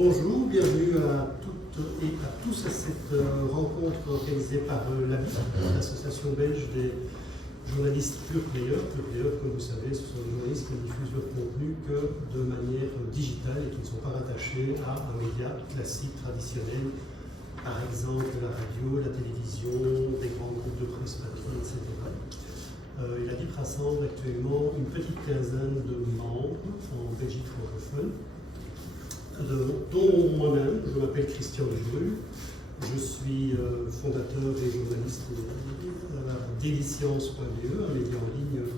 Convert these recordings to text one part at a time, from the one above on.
Bonjour, bienvenue à toutes et à tous à cette rencontre organisée par l'ABI, l'association belge des journalistes pure players. Pure players, comme vous savez, ce sont des journalistes qui ne diffusent leur contenu que de manière digitale et qui ne sont pas rattachés à un média classique, traditionnel, par exemple la radio, la télévision, des grands groupes de presse papier, etc. L'ABI rassemble actuellement une petite quinzaine de membres en Belgique francophone, dont moi-même. Je m'appelle Christian Debru, je suis fondateur et journaliste d'Ediscience.be, un média en ligne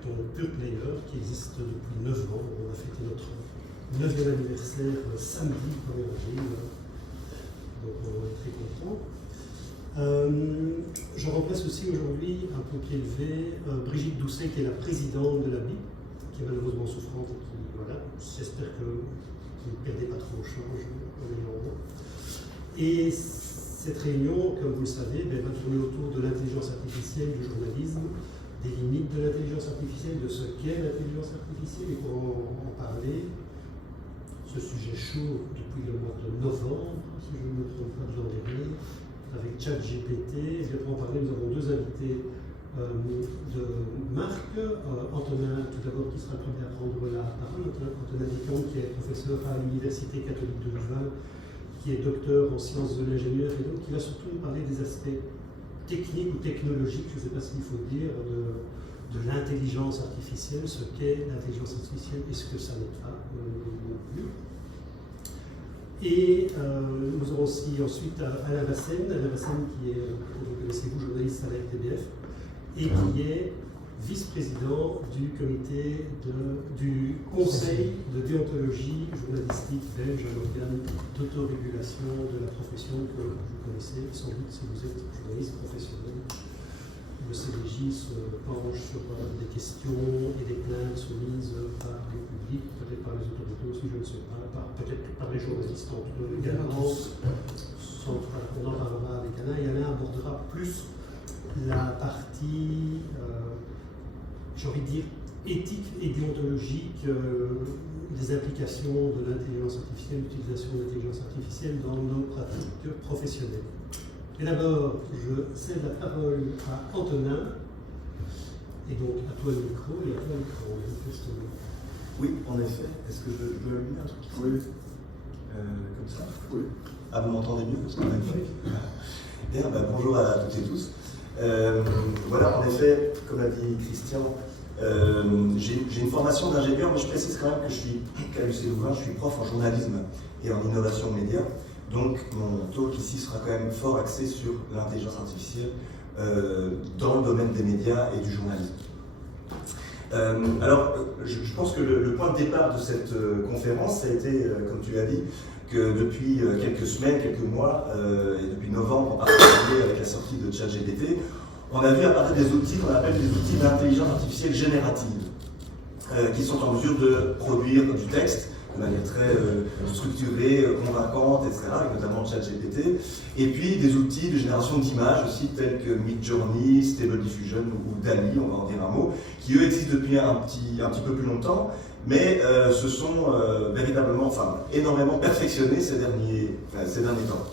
dont Pure Player, qui existe depuis 9 ans. On a fêté notre 9e anniversaire samedi 1er avril, donc on est très content. Je remplace aussi aujourd'hui, un peu pied levé, Brigitte Doucet, qui est la présidente de l'ABI, qui est malheureusement souffrante et qui, voilà, j'espère que vous ne perdez pas trop au change en ayant moi. Et cette réunion, comme vous le savez, va tourner autour de l'intelligence artificielle, du journalisme, des limites de l'intelligence artificielle, de ce qu'est l'intelligence artificielle. Et pour en parler, ce sujet chaud depuis le mois de novembre, si je ne me trompe pas, de l'an dernier, avec ChatGPT. Et pour en parler, nous avons deux invités de marque. Antonin, tout d'abord, qui sera le premier à prendre la parole. Antonin Dicamp, qui est professeur à l'Université catholique de Louvain, qui est docteur en sciences de l'ingénieur, et donc qui va surtout nous parler des aspects techniques ou technologiques, je ne sais pas ce qu'il faut dire, de l'intelligence artificielle, ce qu'est l'intelligence artificielle et ce que ça n'est pas non plus. Et nous aurons aussi ensuite Alain Vassen, qui est, vous connaissez-vous, journaliste à la RTBF, et qui est vice-président du comité du conseil de déontologie journalistique belge, un organe d'autorégulation de la profession que vous connaissez sans doute si vous êtes journaliste professionnel. Le CDJ se penche sur des questions et des plaintes soumises par le public, peut-être par les autorités aussi, je ne sais pas, peut-être par les journalistes également. On en parlera avec Alain, et Alain abordera plus la partie, j'ai envie de dire, éthique et déontologique des applications de l'intelligence artificielle, l'utilisation de l'intelligence artificielle dans nos pratiques professionnelles. Et d'abord, je cède la parole à Antonin, et donc à toi le micro, et à toi l'écran, manifestement. Oui, en effet. Est-ce que je dois allumer un truc? Oui. Comme ça? Oui. Ah, vous m'entendez mieux? Parce qu'on a Bien, bonjour à toutes et tous. Voilà, en effet, comme l'a dit Christian, j'ai une formation d'ingénieur, mais je précise quand même que je suis qu'à l'UC Louvain, je suis prof en journalisme et en innovation média. Donc mon talk ici sera quand même fort axé sur l'intelligence artificielle dans le domaine des médias et du journalisme. Alors, je pense que le point de départ de cette conférence, ça a été, comme tu l'as dit, que depuis quelques semaines, quelques mois, et depuis novembre en particulier avec la sortie de ChatGPT, on a vu apparaître des outils qu'on appelle des outils d'intelligence artificielle générative, qui sont en mesure de produire du texte de manière très structurée, convaincante, etc., avec notamment ChatGPT, et puis des outils de génération d'images aussi, tels que Midjourney, Stable Diffusion ou DALL-E, on va en dire un mot, qui eux existent depuis un petit peu plus longtemps, mais se sont véritablement, énormément perfectionnés ces derniers temps,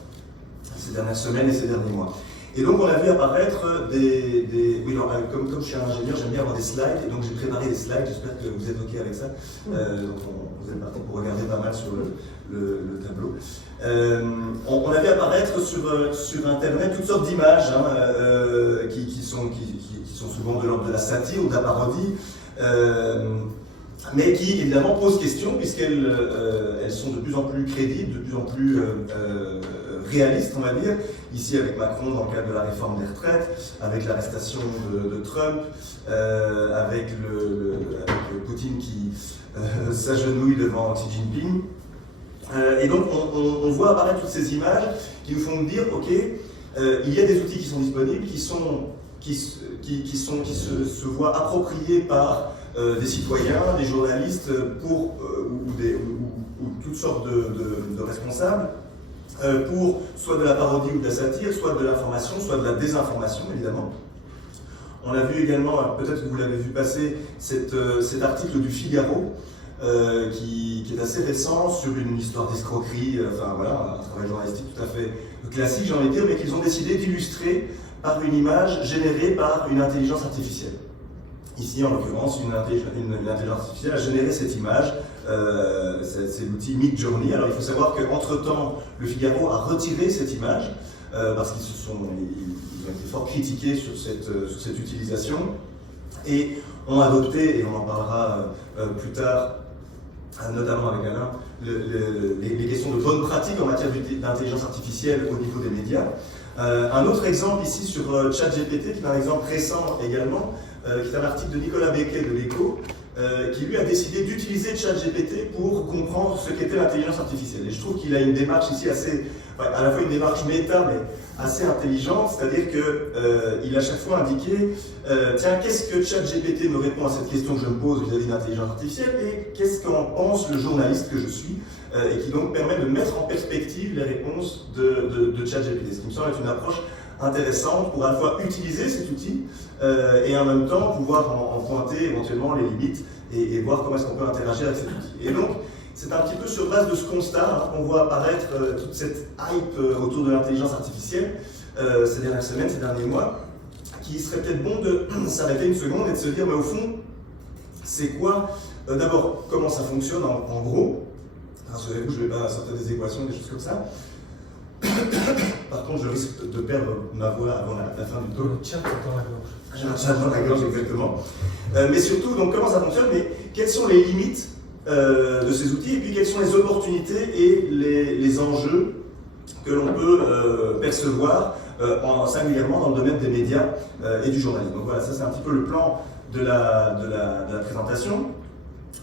ces dernières semaines et ces derniers mois. Et donc on a vu apparaître oui, non, comme je suis un ingénieur, j'aime bien avoir des slides, et donc j'ai préparé des slides, j'espère que vous êtes OK avec ça. Donc vous êtes parti pour regarder pas mal sur le tableau. On a vu apparaître sur Internet toutes sortes d'images qui sont souvent de l'ordre de la satire ou de la parodie, mais qui évidemment posent question puisqu'elles sont de plus en plus crédibles, de plus en plus réalistes, on va dire. Ici avec Macron dans le cadre de la réforme des retraites, avec l'arrestation de Trump, avec Poutine qui s'agenouille devant Xi Jinping. Et donc on voit apparaître toutes ces images qui nous font dire, ok, il y a des outils qui sont disponibles, qui se voient appropriés par des citoyens, des journalistes ou toutes sortes de responsables, pour soit de la parodie ou de la satire, soit de l'information, soit de la désinformation, évidemment. On a vu également, peut-être que vous l'avez vu passer, cet article du Figaro, qui est assez récent sur une histoire d'escroquerie, enfin voilà, un travail journalistique tout à fait classique, j'ai envie de dire, mais qu'ils ont décidé d'illustrer par une image générée par une intelligence artificielle. Ici, en l'occurrence, une intelligence artificielle a généré cette image, c'est l'outil Midjourney. Alors il faut savoir qu'entre-temps, Le Figaro a retiré cette image, parce qu'ils ont été fort critiqués sur cette utilisation, et ont adopté, et on en parlera plus tard, notamment avec Alain, les questions de bonne pratique en matière d'intelligence artificielle au niveau des médias. Un autre exemple ici sur ChatGPT, qui est un exemple récent également, qui est un article de Nicolas Becquet de l'Écho, qui lui a décidé d'utiliser ChatGPT pour comprendre ce qu'était l'intelligence artificielle. Et je trouve qu'il a une démarche ici assez, à la fois une démarche méta, mais assez intelligente, c'est-à-dire qu'il a chaque fois indiqué tiens, qu'est-ce que ChatGPT me répond à cette question que je me pose vis-à-vis de l'intelligence artificielle et qu'est-ce qu'en pense le journaliste que je suis, et qui donc permet de mettre en perspective les réponses de ChatGPT, ce qui me semble être une approche intéressante pour à la fois utiliser cet outil et en même temps pouvoir en pointer éventuellement les limites et voir comment est-ce qu'on peut interagir avec cet outil. Et donc, c'est un petit peu sur base de ce constat qu'on voit apparaître toute cette hype autour de l'intelligence artificielle ces dernières semaines, ces derniers mois, qu'il serait peut-être bon de s'arrêter une seconde et de se dire, mais au fond, c'est quoi d'abord, comment ça fonctionne en gros. Rassurez-vous, je ne vais pas sortir des équations, des choses comme ça. Par contre, je risque de perdre ma voix avant la fin du talk. Le chat dans la gorge. J'ai un chat dans la gorge, exactement. Mais surtout, donc, comment ça fonctionne, mais quelles sont les limites de ces outils, et puis quelles sont les opportunités et les enjeux que l'on peut percevoir singulièrement dans le domaine des médias et du journalisme. Donc voilà, ça c'est un petit peu le plan de la présentation.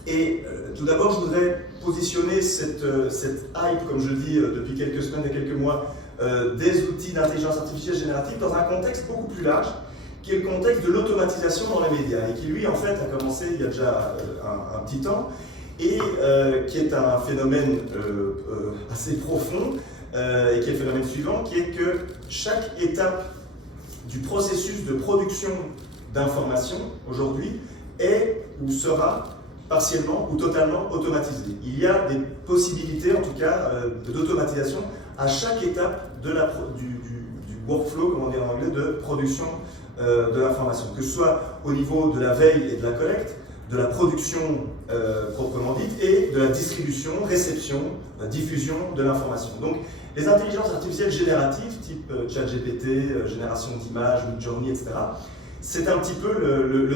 Et tout d'abord, je voudrais positionner cette hype, comme je dis depuis quelques semaines et quelques mois, des outils d'intelligence artificielle générative dans un contexte beaucoup plus large, qui est le contexte de l'automatisation dans les médias, et qui lui, en fait, a commencé il y a déjà un petit temps, et qui est un phénomène assez profond, et qui est le phénomène suivant, qui est que chaque étape du processus de production d'informations, aujourd'hui, est ou sera partiellement ou totalement automatisée. Il y a des possibilités, en tout cas, d'automatisation à chaque étape du workflow, comme on dit en anglais, de production de l'information, que ce soit au niveau de la veille et de la collecte, de la production proprement dite, et de la distribution, réception, diffusion de l'information. Donc, les intelligences artificielles génératives, type ChatGPT, génération d'images, Midjourney, etc., c'est un petit peu le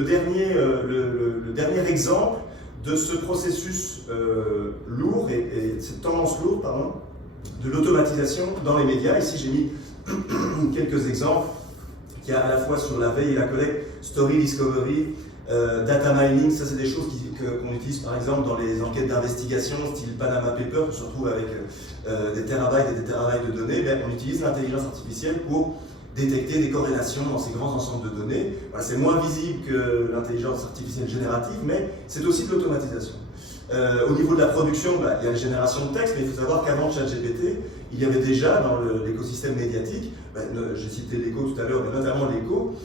dernier exemple de ce processus lourd et cette tendance lourde, pardon, de l'automatisation dans les médias. Ici, j'ai mis quelques exemples qui y a à la fois sur la veille et la collecte, story discovery, data mining, ça c'est des choses qu'on utilise par exemple dans les enquêtes d'investigation, style Panama Papers, on se retrouve avec des terabytes et des terabytes de données. On utilise l'intelligence artificielle pour détecter des corrélations dans ces grands ensembles de données. Voilà, c'est moins visible que l'intelligence artificielle générative, mais c'est aussi de l'automatisation. Au niveau de la production, il y a la génération de texte, mais il faut savoir qu'avant ChatGPT, il y avait déjà dans l'écosystème médiatique, j'ai cité l'Écho tout à l'heure, mais notamment l'Écho,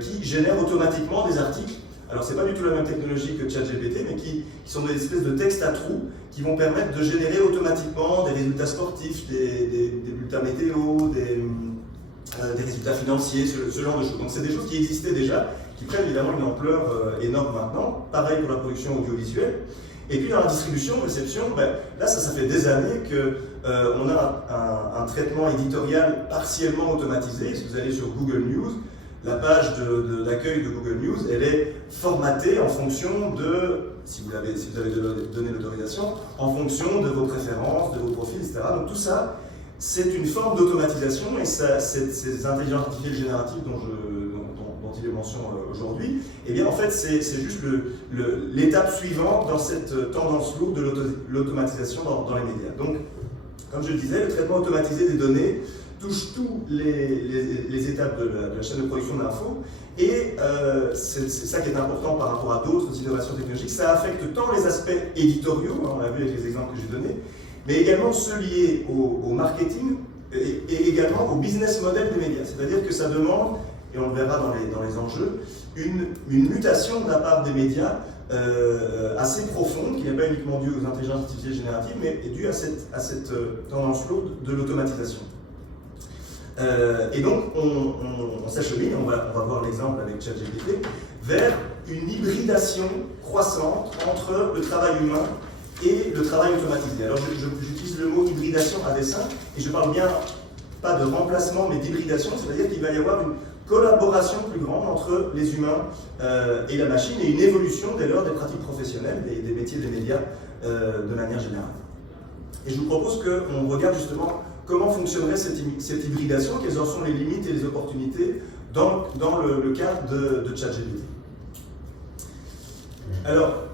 qui génère automatiquement des articles. Alors c'est pas du tout la même technologie que ChatGPT, mais qui sont des espèces de textes à trous qui vont permettre de générer automatiquement des résultats sportifs, des bulletins météo, des résultats financiers, ce genre de choses. Donc c'est des choses qui existaient déjà, qui prennent évidemment une ampleur énorme maintenant. Pareil pour la production audiovisuelle. Et puis dans la distribution, réception, là ça fait des années qu'on a un traitement éditorial partiellement automatisé. Si vous allez sur Google News, la page d'accueil de Google News, elle est formatée en fonction de, si vous avez donné l'autorisation, en fonction de vos préférences, de vos profils, etc. Donc tout ça, c'est une forme d'automatisation, et ces intelligences artificielles génératives dont il est mention aujourd'hui, eh bien en fait c'est juste l'étape suivante dans cette tendance lourde de l'automatisation dans les médias. Donc, comme je le disais, le traitement automatisé des données touche toutes les étapes de la chaîne de production de l'info, et c'est ça qui est important par rapport à d'autres innovations technologiques. Ça affecte tant les aspects éditoriaux, on l'a vu avec les exemples que j'ai donnés, mais également ceux liés au marketing et également au business model des médias. C'est-à-dire que ça demande, et on le verra dans les enjeux, une mutation de la part des médias assez profonde, qui n'est pas uniquement due aux intelligences artificielles génératives, mais est due à cette tendance lourde de l'automatisation. Et donc, on s'achemine, on va voir l'exemple avec ChatGPT, vers une hybridation croissante entre le travail humain et le travail automatisé. Alors, j'utilise le mot hybridation à dessein, et je parle bien pas de remplacement, mais d'hybridation, c'est-à-dire qu'il va y avoir une collaboration plus grande entre les humains et la machine, et une évolution dès lors des pratiques professionnelles, des métiers des médias de manière générale. Et je vous propose qu'on regarde justement comment fonctionnerait cette hybridation, quelles en sont les limites et les opportunités dans le cadre de ChatGPT. Alors,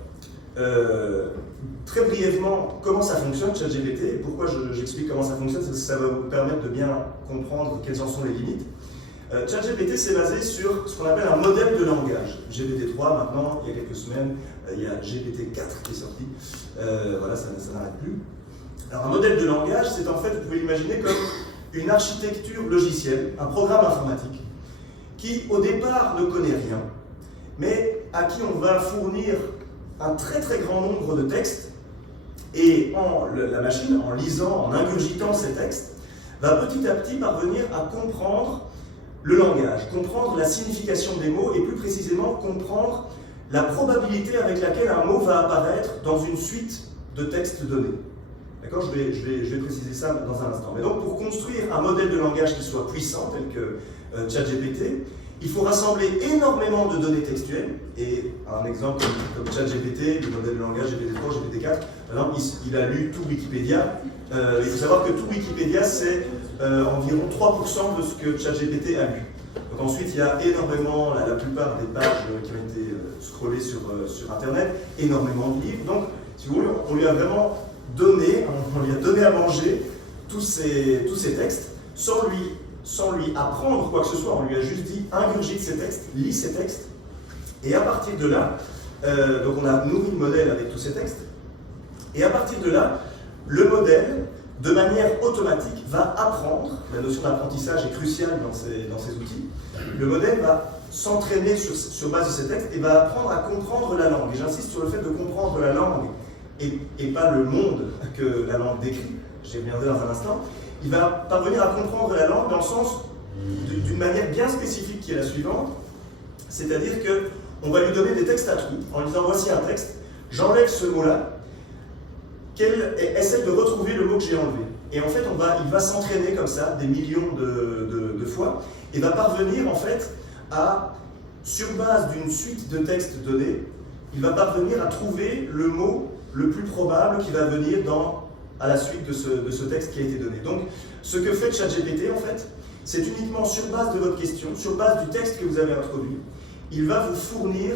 très brièvement, comment ça fonctionne ChatGPT, et pourquoi j'explique comment ça fonctionne, c'est que ça va vous permettre de bien comprendre quelles en sont les limites. ChatGPT, c'est basé sur ce qu'on appelle un modèle de langage. GPT-3, maintenant, il y a quelques semaines, il y a GPT-4 qui est sorti. Voilà, ça n'arrête plus. Alors, un modèle de langage, c'est en fait, vous pouvez l'imaginer comme une architecture logicielle, un programme informatique, qui, au départ, ne connaît rien, mais à qui on va fournir un très très grand nombre de textes, et la machine, en lisant, en ingurgitant ces textes, va petit à petit parvenir à comprendre le langage, comprendre la signification des mots, et plus précisément comprendre la probabilité avec laquelle un mot va apparaître dans une suite de textes donnés. D'accord, je vais préciser ça dans un instant. Mais donc, pour construire un modèle de langage qui soit puissant, tel que ChatGPT, il faut rassembler énormément de données textuelles. Et un exemple comme ChatGPT, le modèle de langage GPT-3, GPT-4, par exemple, il a lu tout Wikipédia. Il faut savoir que tout Wikipédia, c'est environ 3% de ce que ChatGPT a lu. Donc ensuite, il y a énormément, la plupart des pages qui ont été scrollées sur Internet, énormément de livres. Donc, si vous voulez, on lui a vraiment donné à manger tous ces textes sans lui apprendre quoi que ce soit. On lui a juste dit ingurgite ces textes, lis ces textes, et à partir de là, donc on a nourri le modèle avec tous ces textes, et à partir de là, le modèle, de manière automatique, va apprendre. La notion d'apprentissage est cruciale dans ces outils. Le modèle va s'entraîner sur base de ces textes et va apprendre à comprendre la langue. Et j'insiste sur le fait de comprendre la langue et pas le monde que la langue décrit. J'y reviendrai dans un instant. Il va parvenir à comprendre la langue dans le sens d'une manière bien spécifique qui est la suivante, c'est-à-dire qu'on va lui donner des textes à trous en lui disant voici un texte, j'enlève ce mot-là, essaie de retrouver le mot que j'ai enlevé. Et en fait, il va s'entraîner comme ça des millions de fois et va parvenir en fait sur base d'une suite de textes donnés, il va parvenir à trouver le mot le plus probable qui va venir à la suite de ce texte qui a été donné. Donc, ce que fait ChatGPT, en fait, c'est uniquement sur base de votre question, sur base du texte que vous avez introduit, il va vous fournir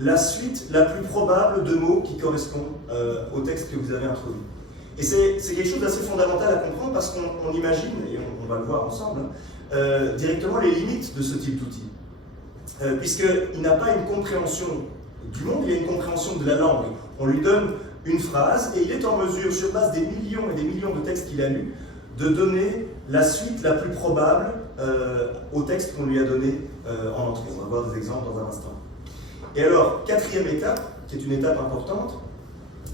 la suite la plus probable de mots qui correspond au texte que vous avez introduit. Et c'est quelque chose d'assez fondamental à comprendre parce qu'on imagine, et on va le voir ensemble, directement les limites de ce type d'outil. Puisqu'il n'a pas une compréhension du monde, il a une compréhension de la langue. On lui donne une phrase et il est en mesure, sur base des millions et des millions de textes qu'il a lus, de donner la suite la plus probable au texte qu'on lui a donné en entrée. On va voir des exemples dans un instant. Et alors, quatrième étape, qui est une étape importante,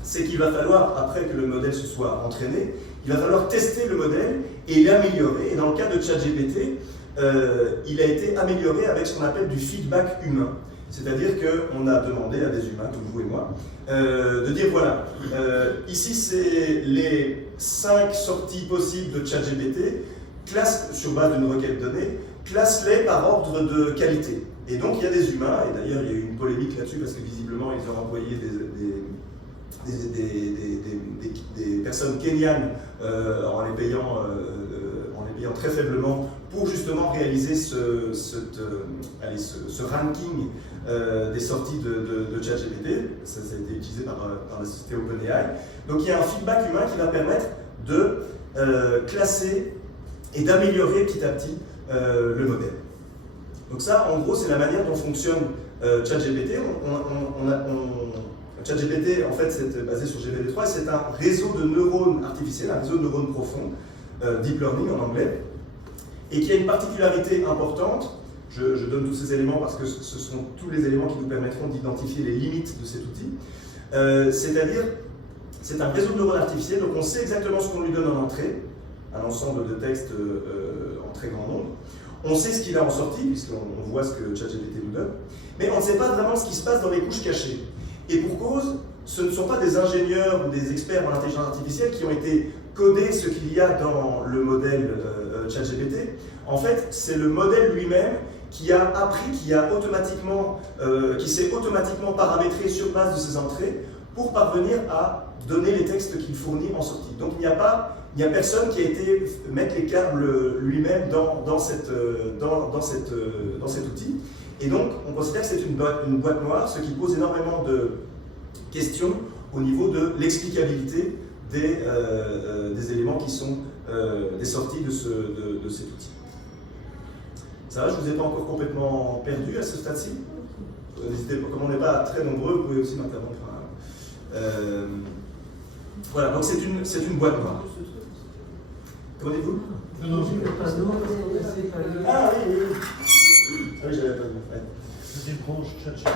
c'est qu'il va falloir, après que le modèle se soit entraîné, il va falloir tester le modèle et l'améliorer. Et dans le cas de ChatGPT, il a été amélioré avec ce qu'on appelle du feedback humain. C'est-à-dire qu'on a demandé à des humains, comme vous et moi, de dire voilà, ici c'est les 5 sorties possibles de ChatGPT, classe sur base d'une requête donnée, classe-les par ordre de qualité. Et donc il y a des humains, et d'ailleurs il y a eu une polémique là-dessus parce que visiblement ils ont employé des personnes kenyanes en les payant très faiblement pour justement réaliser ce ranking des sorties de ChatGPT. Ça a été utilisé par la société OpenAI. Donc il y a un feedback humain qui va permettre de classer et d'améliorer petit à petit le modèle. Donc ça, en gros, c'est la manière dont fonctionne ChatGPT. ChatGPT, en fait, c'est basé sur GPT-3, c'est un réseau de neurones artificiels, un réseau de neurones profonds, deep learning en anglais, et qui a une particularité importante, Je donne tous ces éléments parce que ce sont tous les éléments qui nous permettront d'identifier les limites de cet outil. C'est-à-dire, c'est un réseau de neurones artificiels, donc on sait exactement ce qu'on lui donne en entrée, un ensemble de textes en très grand nombre. On sait ce qu'il a en sortie, puisqu'on voit ce que ChatGPT nous donne, mais on ne sait pas vraiment ce qui se passe dans les couches cachées. Et pour cause, ce ne sont pas des ingénieurs ou des experts en intelligence artificielle qui ont été codés ce qu'il y a dans le modèle ChatGPT. En fait, c'est le modèle lui-même qui a appris, qui s'est automatiquement paramétré sur base de ses entrées pour parvenir à donner les textes qu'il fournit en sortie. Donc il n'y a personne qui a été mettre les câbles lui-même dans cet outil. Et donc on considère que c'est une boîte noire, ce qui pose énormément de questions au niveau de l'explicabilité des éléments qui sont des sorties de cet outil. Ça va, je ne vous ai pas encore complètement perdu à ce stade-ci. N'hésitez pas, comme on n'est pas très nombreux, vous pouvez aussi m'interrompre. Voilà, donc c'est une boîte noire. Comment dites-vous? Non, Ah oui. Ah oui, j'avais pas vu. Ouais. C'est des branches ChatGPT.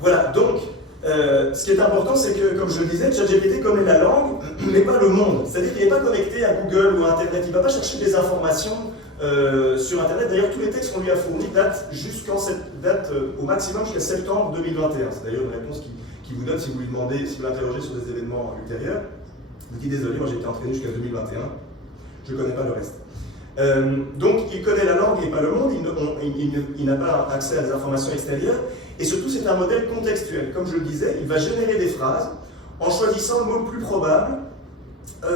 Voilà, donc, ce qui est important, c'est que, comme je le disais, ChatGPT connaît la langue, mais pas le monde. C'est-à-dire qu'il n'est pas connecté à Google ou à Internet. Il ne va pas chercher des informations sur Internet. D'ailleurs, tous les textes qu'on lui a fournis datent au maximum jusqu'à septembre 2021. C'est d'ailleurs une réponse qui vous donne si vous lui demandez, si vous l'interrogez sur des événements ultérieurs. Vous dites désolé, moi j'ai été entraîné jusqu'à 2021. Je ne connais pas le reste. Donc, il connaît la langue et pas le monde. Il n'a pas accès à des informations extérieures. Et surtout, c'est un modèle contextuel. Comme je le disais, il va générer des phrases en choisissant le mot le plus probable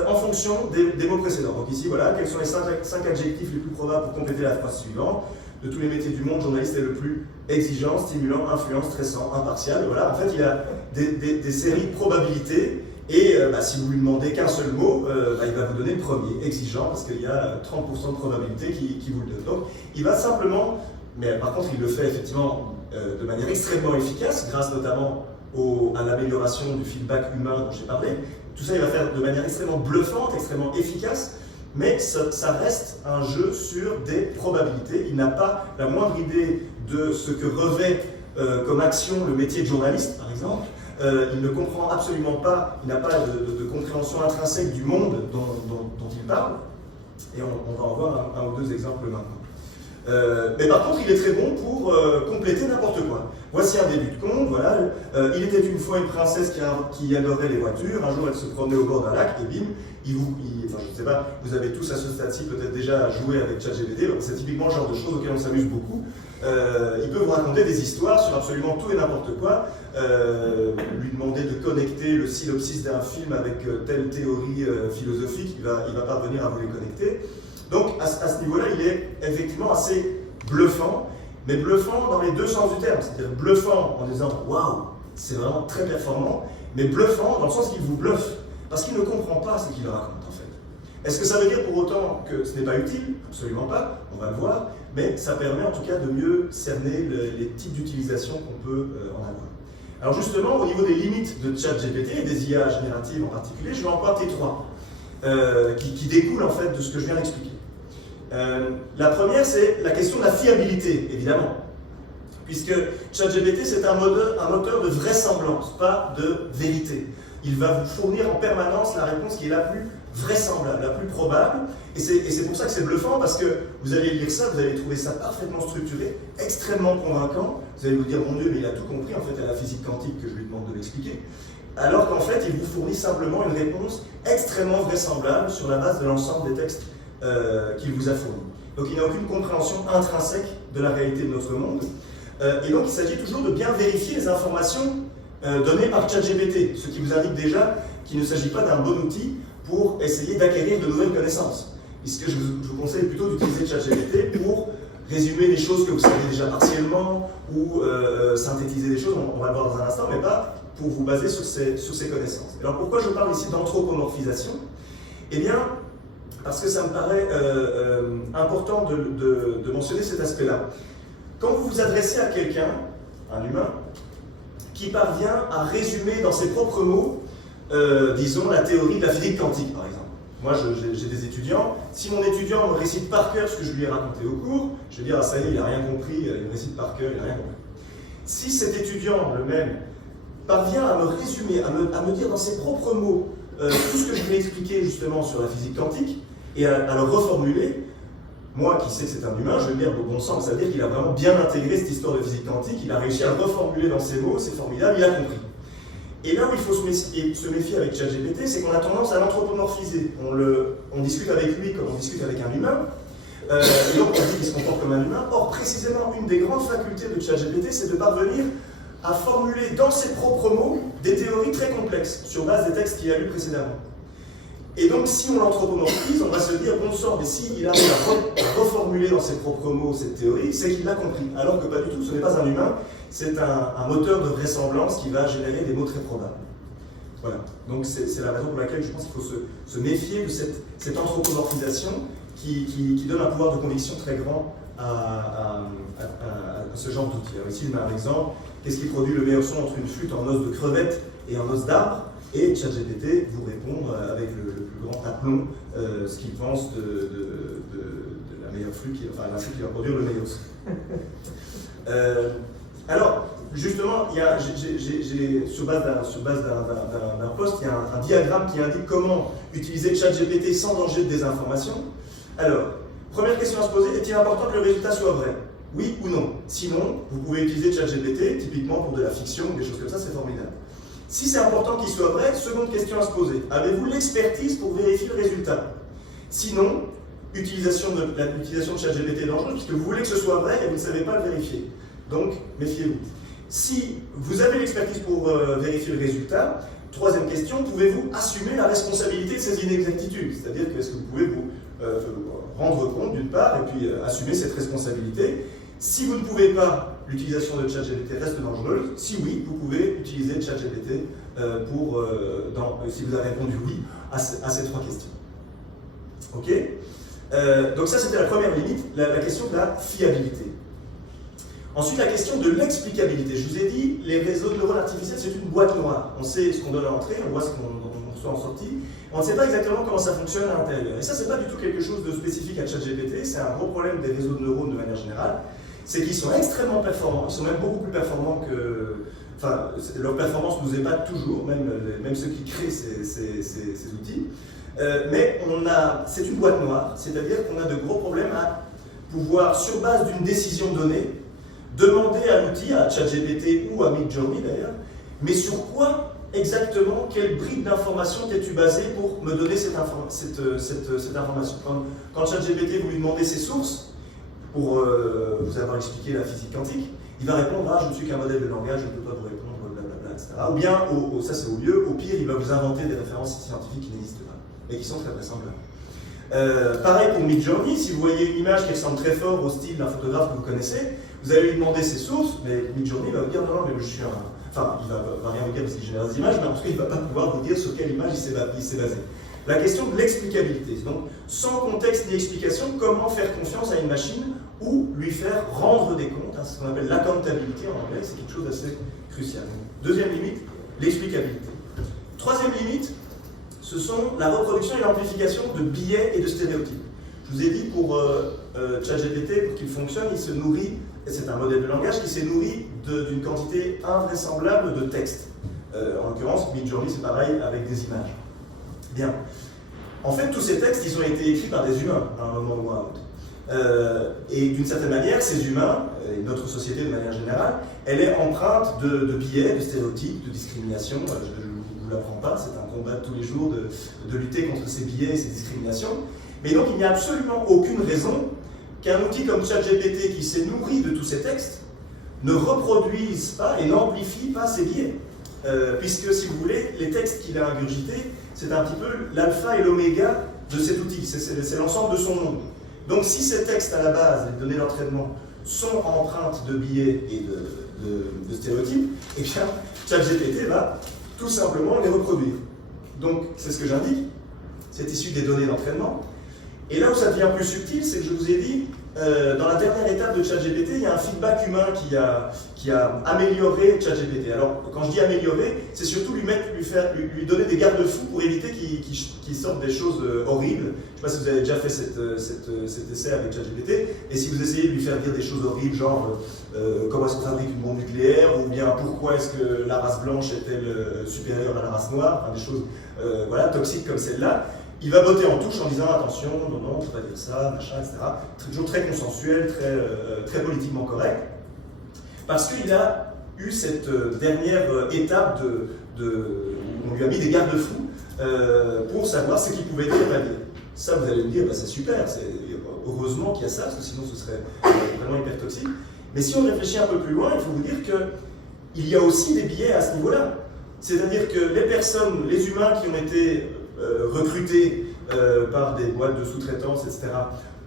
en fonction des mots précédents. Donc ici, voilà, quels sont les 5 adjectifs les plus probables pour compléter la phrase suivante. De tous les métiers du monde, journaliste est le plus exigeant, stimulant, influent, stressant, impartial. Voilà, en fait, il a des séries de probabilités. Et si vous lui demandez qu'un seul mot, il va vous donner le premier, exigeant, parce qu'il y a 30% de probabilité qui vous le donne. Donc, il va simplement, mais par contre, il le fait effectivement de manière extrêmement efficace, grâce notamment à l'amélioration du feedback humain dont j'ai parlé. Tout ça, il va faire de manière extrêmement bluffante, extrêmement efficace, mais ça reste un jeu sur des probabilités. Il n'a pas la moindre idée de ce que revêt comme action le métier de journaliste, par exemple. Il ne comprend absolument pas, il n'a pas de compréhension intrinsèque du monde dont il parle. Et on va en voir un ou deux exemples maintenant. Mais par contre, il est très bon pour compléter n'importe quoi. Voici un début de conte, voilà. Il était une fois une princesse qui adorait les voitures. Un jour, elle se promenait au bord d'un lac et bim, je ne sais pas, vous avez tous à ce stade-ci peut-être déjà joué avec ChatGPT. C'est typiquement le genre de choses auxquelles on s'amuse beaucoup. Il peut vous raconter des histoires sur absolument tout et n'importe quoi. Lui demander de connecter le synopsis d'un film avec telle théorie philosophique, il va parvenir à vous les connecter. Donc à ce niveau-là, il est effectivement assez bluffant, mais bluffant dans les deux sens du terme. C'est-à-dire bluffant en disant « waouh, c'est vraiment très performant », mais bluffant dans le sens qu'il vous bluffe, parce qu'il ne comprend pas ce qu'il raconte en fait. Est-ce que ça veut dire pour autant que ce n'est pas utile? Absolument pas, on va le voir, mais ça permet en tout cas de mieux cerner les types d'utilisation qu'on peut en avoir. Alors justement, au niveau des limites de ChatGPT et des IA génératives en particulier, je vais en pointer 3 qui découlent en fait de ce que je viens d'expliquer. La première, c'est la question de la fiabilité, évidemment. Puisque ChatGPT, c'est un moteur de vraisemblance, pas de vérité. Il va vous fournir en permanence la réponse qui est la plus vraisemblable, la plus probable. Et c'est pour ça que c'est bluffant, parce que vous allez lire ça, vous allez trouver ça parfaitement structuré, extrêmement convaincant. Vous allez vous dire, mon Dieu, mais il a tout compris en fait à la physique quantique que je lui demande de m'expliquer. Alors qu'en fait, il vous fournit simplement une réponse extrêmement vraisemblable sur la base de l'ensemble des textes qu'il vous a fournis. Donc il n'y a aucune compréhension intrinsèque de la réalité de notre monde. Et donc il s'agit toujours de bien vérifier les informations données par ChatGPT, ce qui vous indique déjà qu'il ne s'agit pas d'un bon outil pour essayer d'acquérir de nouvelles connaissances. Puisque je vous conseille plutôt d'utiliser ChatGPT pour résumer des choses que vous savez déjà partiellement ou synthétiser des choses, on va le voir dans un instant, mais pas pour vous baser sur ces connaissances. Alors pourquoi je parle ici d'anthropomorphisation? Eh bien, parce que ça me paraît important de mentionner cet aspect-là. Quand vous vous adressez à quelqu'un, un humain, qui parvient à résumer dans ses propres mots, disons, la théorie de la physique quantique, par exemple, Moi, j'ai des étudiants. Si mon étudiant me récite par cœur ce que je lui ai raconté au cours, je vais dire, ah ça y est, il n'a rien compris, il me récite par cœur, il n'a rien compris. Si cet étudiant, le même, parvient à me résumer, à me dire dans ses propres mots tout ce que je lui ai expliqué justement sur la physique quantique, et à le reformuler, moi qui sais que c'est un humain, je vais dire au bon sens, ça veut dire qu'il a vraiment bien intégré cette histoire de physique quantique, il a réussi à le reformuler dans ses mots, c'est formidable, il a compris. Et là où il faut se méfier avec ChatGPT, c'est qu'on a tendance à l'anthropomorphiser. On discute avec lui comme on discute avec un humain, et donc on dit qu'il se comporte comme un humain. Or, précisément, une des grandes facultés de ChatGPT, c'est de parvenir à formuler dans ses propres mots des théories très complexes, sur base des textes qu'il a lus précédemment. Et donc, si on l'anthropomorphise, on va se dire, bon sang, mais s'il arrive à reformuler dans ses propres mots cette théorie, c'est qu'il l'a compris. Alors que pas du tout, ce n'est pas un humain, c'est un moteur de vraisemblance qui va générer des mots très probables. Voilà. Donc, c'est la raison pour laquelle je pense qu'il faut se méfier de cette anthropomorphisation qui donne un pouvoir de conviction très grand à ce genre d'outils. Alors ici, il met un exemple. Qu'est-ce qui produit le meilleur son entre une flûte en os de crevette et en os d'arbre? Et ChatGPT vous répond avec le plus grand aplomb ce qu'il pense de la meilleure flûte, la flûte qui va produire le meilleur son. Alors, justement, sur base d'un post, il y a un diagramme qui indique comment utiliser ChatGPT sans danger de désinformation. Alors, première question à se poser, est-il important que le résultat soit vrai? Oui ou non? Sinon, vous pouvez utiliser ChatGPT, typiquement pour de la fiction ou des choses comme ça, c'est formidable. Si c'est important qu'il soit vrai, seconde question à se poser. Avez-vous l'expertise pour vérifier le résultat? Sinon, l'utilisation de ChatGPT est dangereuse puisque vous voulez que ce soit vrai et vous ne savez pas le vérifier. Donc, méfiez-vous. Si vous avez l'expertise pour vérifier le résultat, troisième question, pouvez-vous assumer la responsabilité de ces inexactitudes? C'est-à-dire que est-ce que vous pouvez vous rendre compte d'une part et puis assumer cette responsabilité? Si vous ne pouvez pas, l'utilisation de ChatGPT reste dangereuse. Si oui, vous pouvez utiliser ChatGPT si vous avez répondu oui à ces trois questions. Ok? Donc ça, c'était la première limite, la question de la fiabilité. Ensuite, la question de l'explicabilité. Je vous ai dit, les réseaux de neurones artificiels, c'est une boîte noire. On sait ce qu'on donne à l'entrée, on voit ce qu'on reçoit en sortie. On ne sait pas exactement comment ça fonctionne à l'intérieur. Et ça, c'est pas du tout quelque chose de spécifique à ChatGPT. C'est un gros problème des réseaux de neurones de manière générale. C'est qu'ils sont extrêmement performants. Ils sont même beaucoup plus performants que... Enfin, leur performance ne nous épate toujours, même ceux qui créent ces outils. Mais c'est une boîte noire, c'est-à-dire qu'on a de gros problèmes à pouvoir, sur base d'une décision donnée, demander à l'outil, à ChatGPT ou à Midjourney d'ailleurs, mais sur quoi exactement, quelle brique d'information t'es-tu basé pour me donner cette information? Quand ChatGPT, vous lui demandez ses sources, pour vous avoir expliqué la physique quantique, il va répondre, ah, je ne suis qu'un modèle de langage, je ne peux pas vous répondre, blablabla, etc. Ou bien, ça c'est au lieu, au pire, il va vous inventer des références scientifiques qui n'existent pas, et qui sont très vraisemblables. Pareil pour Midjourney, si vous voyez une image qui ressemble très fort au style d'un photographe que vous connaissez, vous allez lui demander ses sources, mais Midjourney va vous dire, non, mais je suis un... Enfin, il ne va rien vous dire parce qu'il génère des images, mais en tout cas, il ne va pas pouvoir vous dire sur quelle image il s'est basé. La question de l'explicabilité. Donc, sans contexte ni explication, comment faire confiance à une machine ou lui faire rendre des comptes, ce qu'on appelle l'accountability en anglais, c'est quelque chose d'assez crucial. Deuxième limite, l'explicabilité. Troisième limite, ce sont la reproduction et l'amplification de biais et de stéréotypes. Je vous ai dit pour ChatGPT, pour qu'il fonctionne, il se nourrit, c'est un modèle de langage qui s'est nourri d'une quantité invraisemblable de textes. En l'occurrence, Midjourney, c'est pareil avec des images. Bien. En fait, tous ces textes, ils ont été écrits par des humains, à un moment ou à un autre. Et d'une certaine manière, ces humains, et notre société de manière générale, elle est empreinte de biais, de stéréotypes, de discrimination. Je ne vous l'apprends pas, c'est un combat de tous les jours de lutter contre ces biais et ces discriminations. Mais donc, il n'y a absolument aucune raison qu'un outil comme ChatGPT, qui s'est nourri de tous ces textes, ne reproduise pas et n'amplifie pas ces biais. Puisque, si vous voulez, les textes qu'il a ingurgités, c'est un petit peu l'alpha et l'oméga de cet outil, c'est l'ensemble de son monde. Donc si ces textes à la base, les données d'entraînement, sont empreintes de biais et de stéréotypes, eh bien ChatGPT va tout simplement les reproduire. Donc c'est ce que j'indique, c'est issu des données d'entraînement. Et là où ça devient plus subtil, c'est que je vous ai dit, dans la dernière étape de ChatGPT, il y a un feedback humain qui a amélioré ChatGPT. Alors, quand je dis améliorer, c'est surtout lui donner des garde-fous pour éviter qu'il sorte des choses horribles. Je ne sais pas si vous avez déjà fait cet essai avec ChatGPT, et si vous essayez de lui faire dire des choses horribles, genre comment est-ce qu'on fabrique une bombe nucléaire, ou bien pourquoi est-ce que la race blanche est-elle supérieure à la race noire, enfin, des choses voilà, toxiques comme celle-là, il va botter en touche en disant attention, non, on va dire ça, machin, etc. Toujours très consensuel, très politiquement correct, parce qu'il a eu cette dernière étape où on lui a mis des garde-fous pour savoir ce qu'il pouvait dire à dire. Ça, vous allez me dire, bah, c'est super, heureusement qu'il y a ça, parce que sinon ce serait vraiment hyper toxique. Mais si on réfléchit un peu plus loin, il faut vous dire qu'il y a aussi des biais à ce niveau-là. C'est-à-dire que les personnes, les humains qui ont été recrutés par des boîtes de sous-traitance, etc.,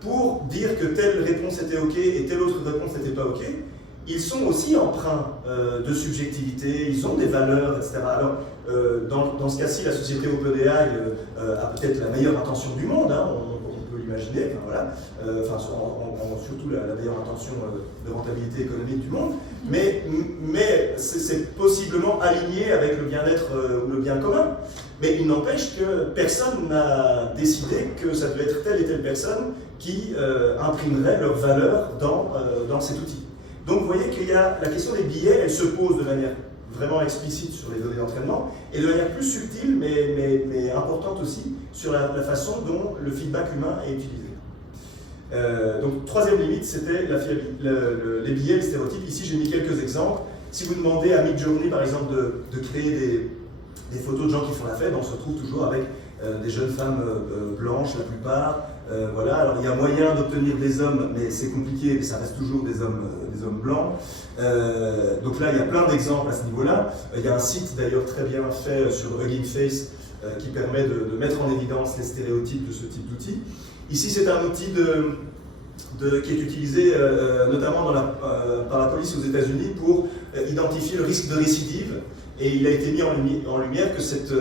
pour dire que telle réponse était OK et telle autre réponse n'était pas OK, ils sont aussi empreints de subjectivité, ils ont des valeurs, etc. Alors, dans ce cas-ci, la société OpenAI a peut-être la meilleure intention du monde, hein, on peut l'imaginer, enfin, voilà, surtout la meilleure intention de rentabilité économique du monde, mais c'est possiblement aligné avec le bien-être ou le bien commun. Mais il n'empêche que personne n'a décidé que ça devait être telle et telle personne qui imprimerait leur valeur dans cet outil. Donc vous voyez qu'il y a la question des biais, elle se pose de manière vraiment explicite sur les données d'entraînement, et de manière plus subtile, mais importante aussi, sur la façon dont le feedback humain est utilisé. Donc troisième limite, c'était les biais, les stéréotypes. Ici j'ai mis quelques exemples. Si vous demandez à Midjourney par exemple de créer des photos de gens qui font la fête, on se retrouve toujours avec des jeunes femmes blanches la plupart. Voilà, alors il y a moyen d'obtenir des hommes, mais c'est compliqué, mais ça reste toujours des hommes blancs. Donc là, il y a plein d'exemples à ce niveau-là. Il y a un site d'ailleurs très bien fait sur Hugging Face qui permet de mettre en évidence les stéréotypes de ce type d'outil. Ici, c'est un outil qui est utilisé notamment par la police aux États-Unis pour identifier le risque de récidive. Et il a été mis en lumière que cet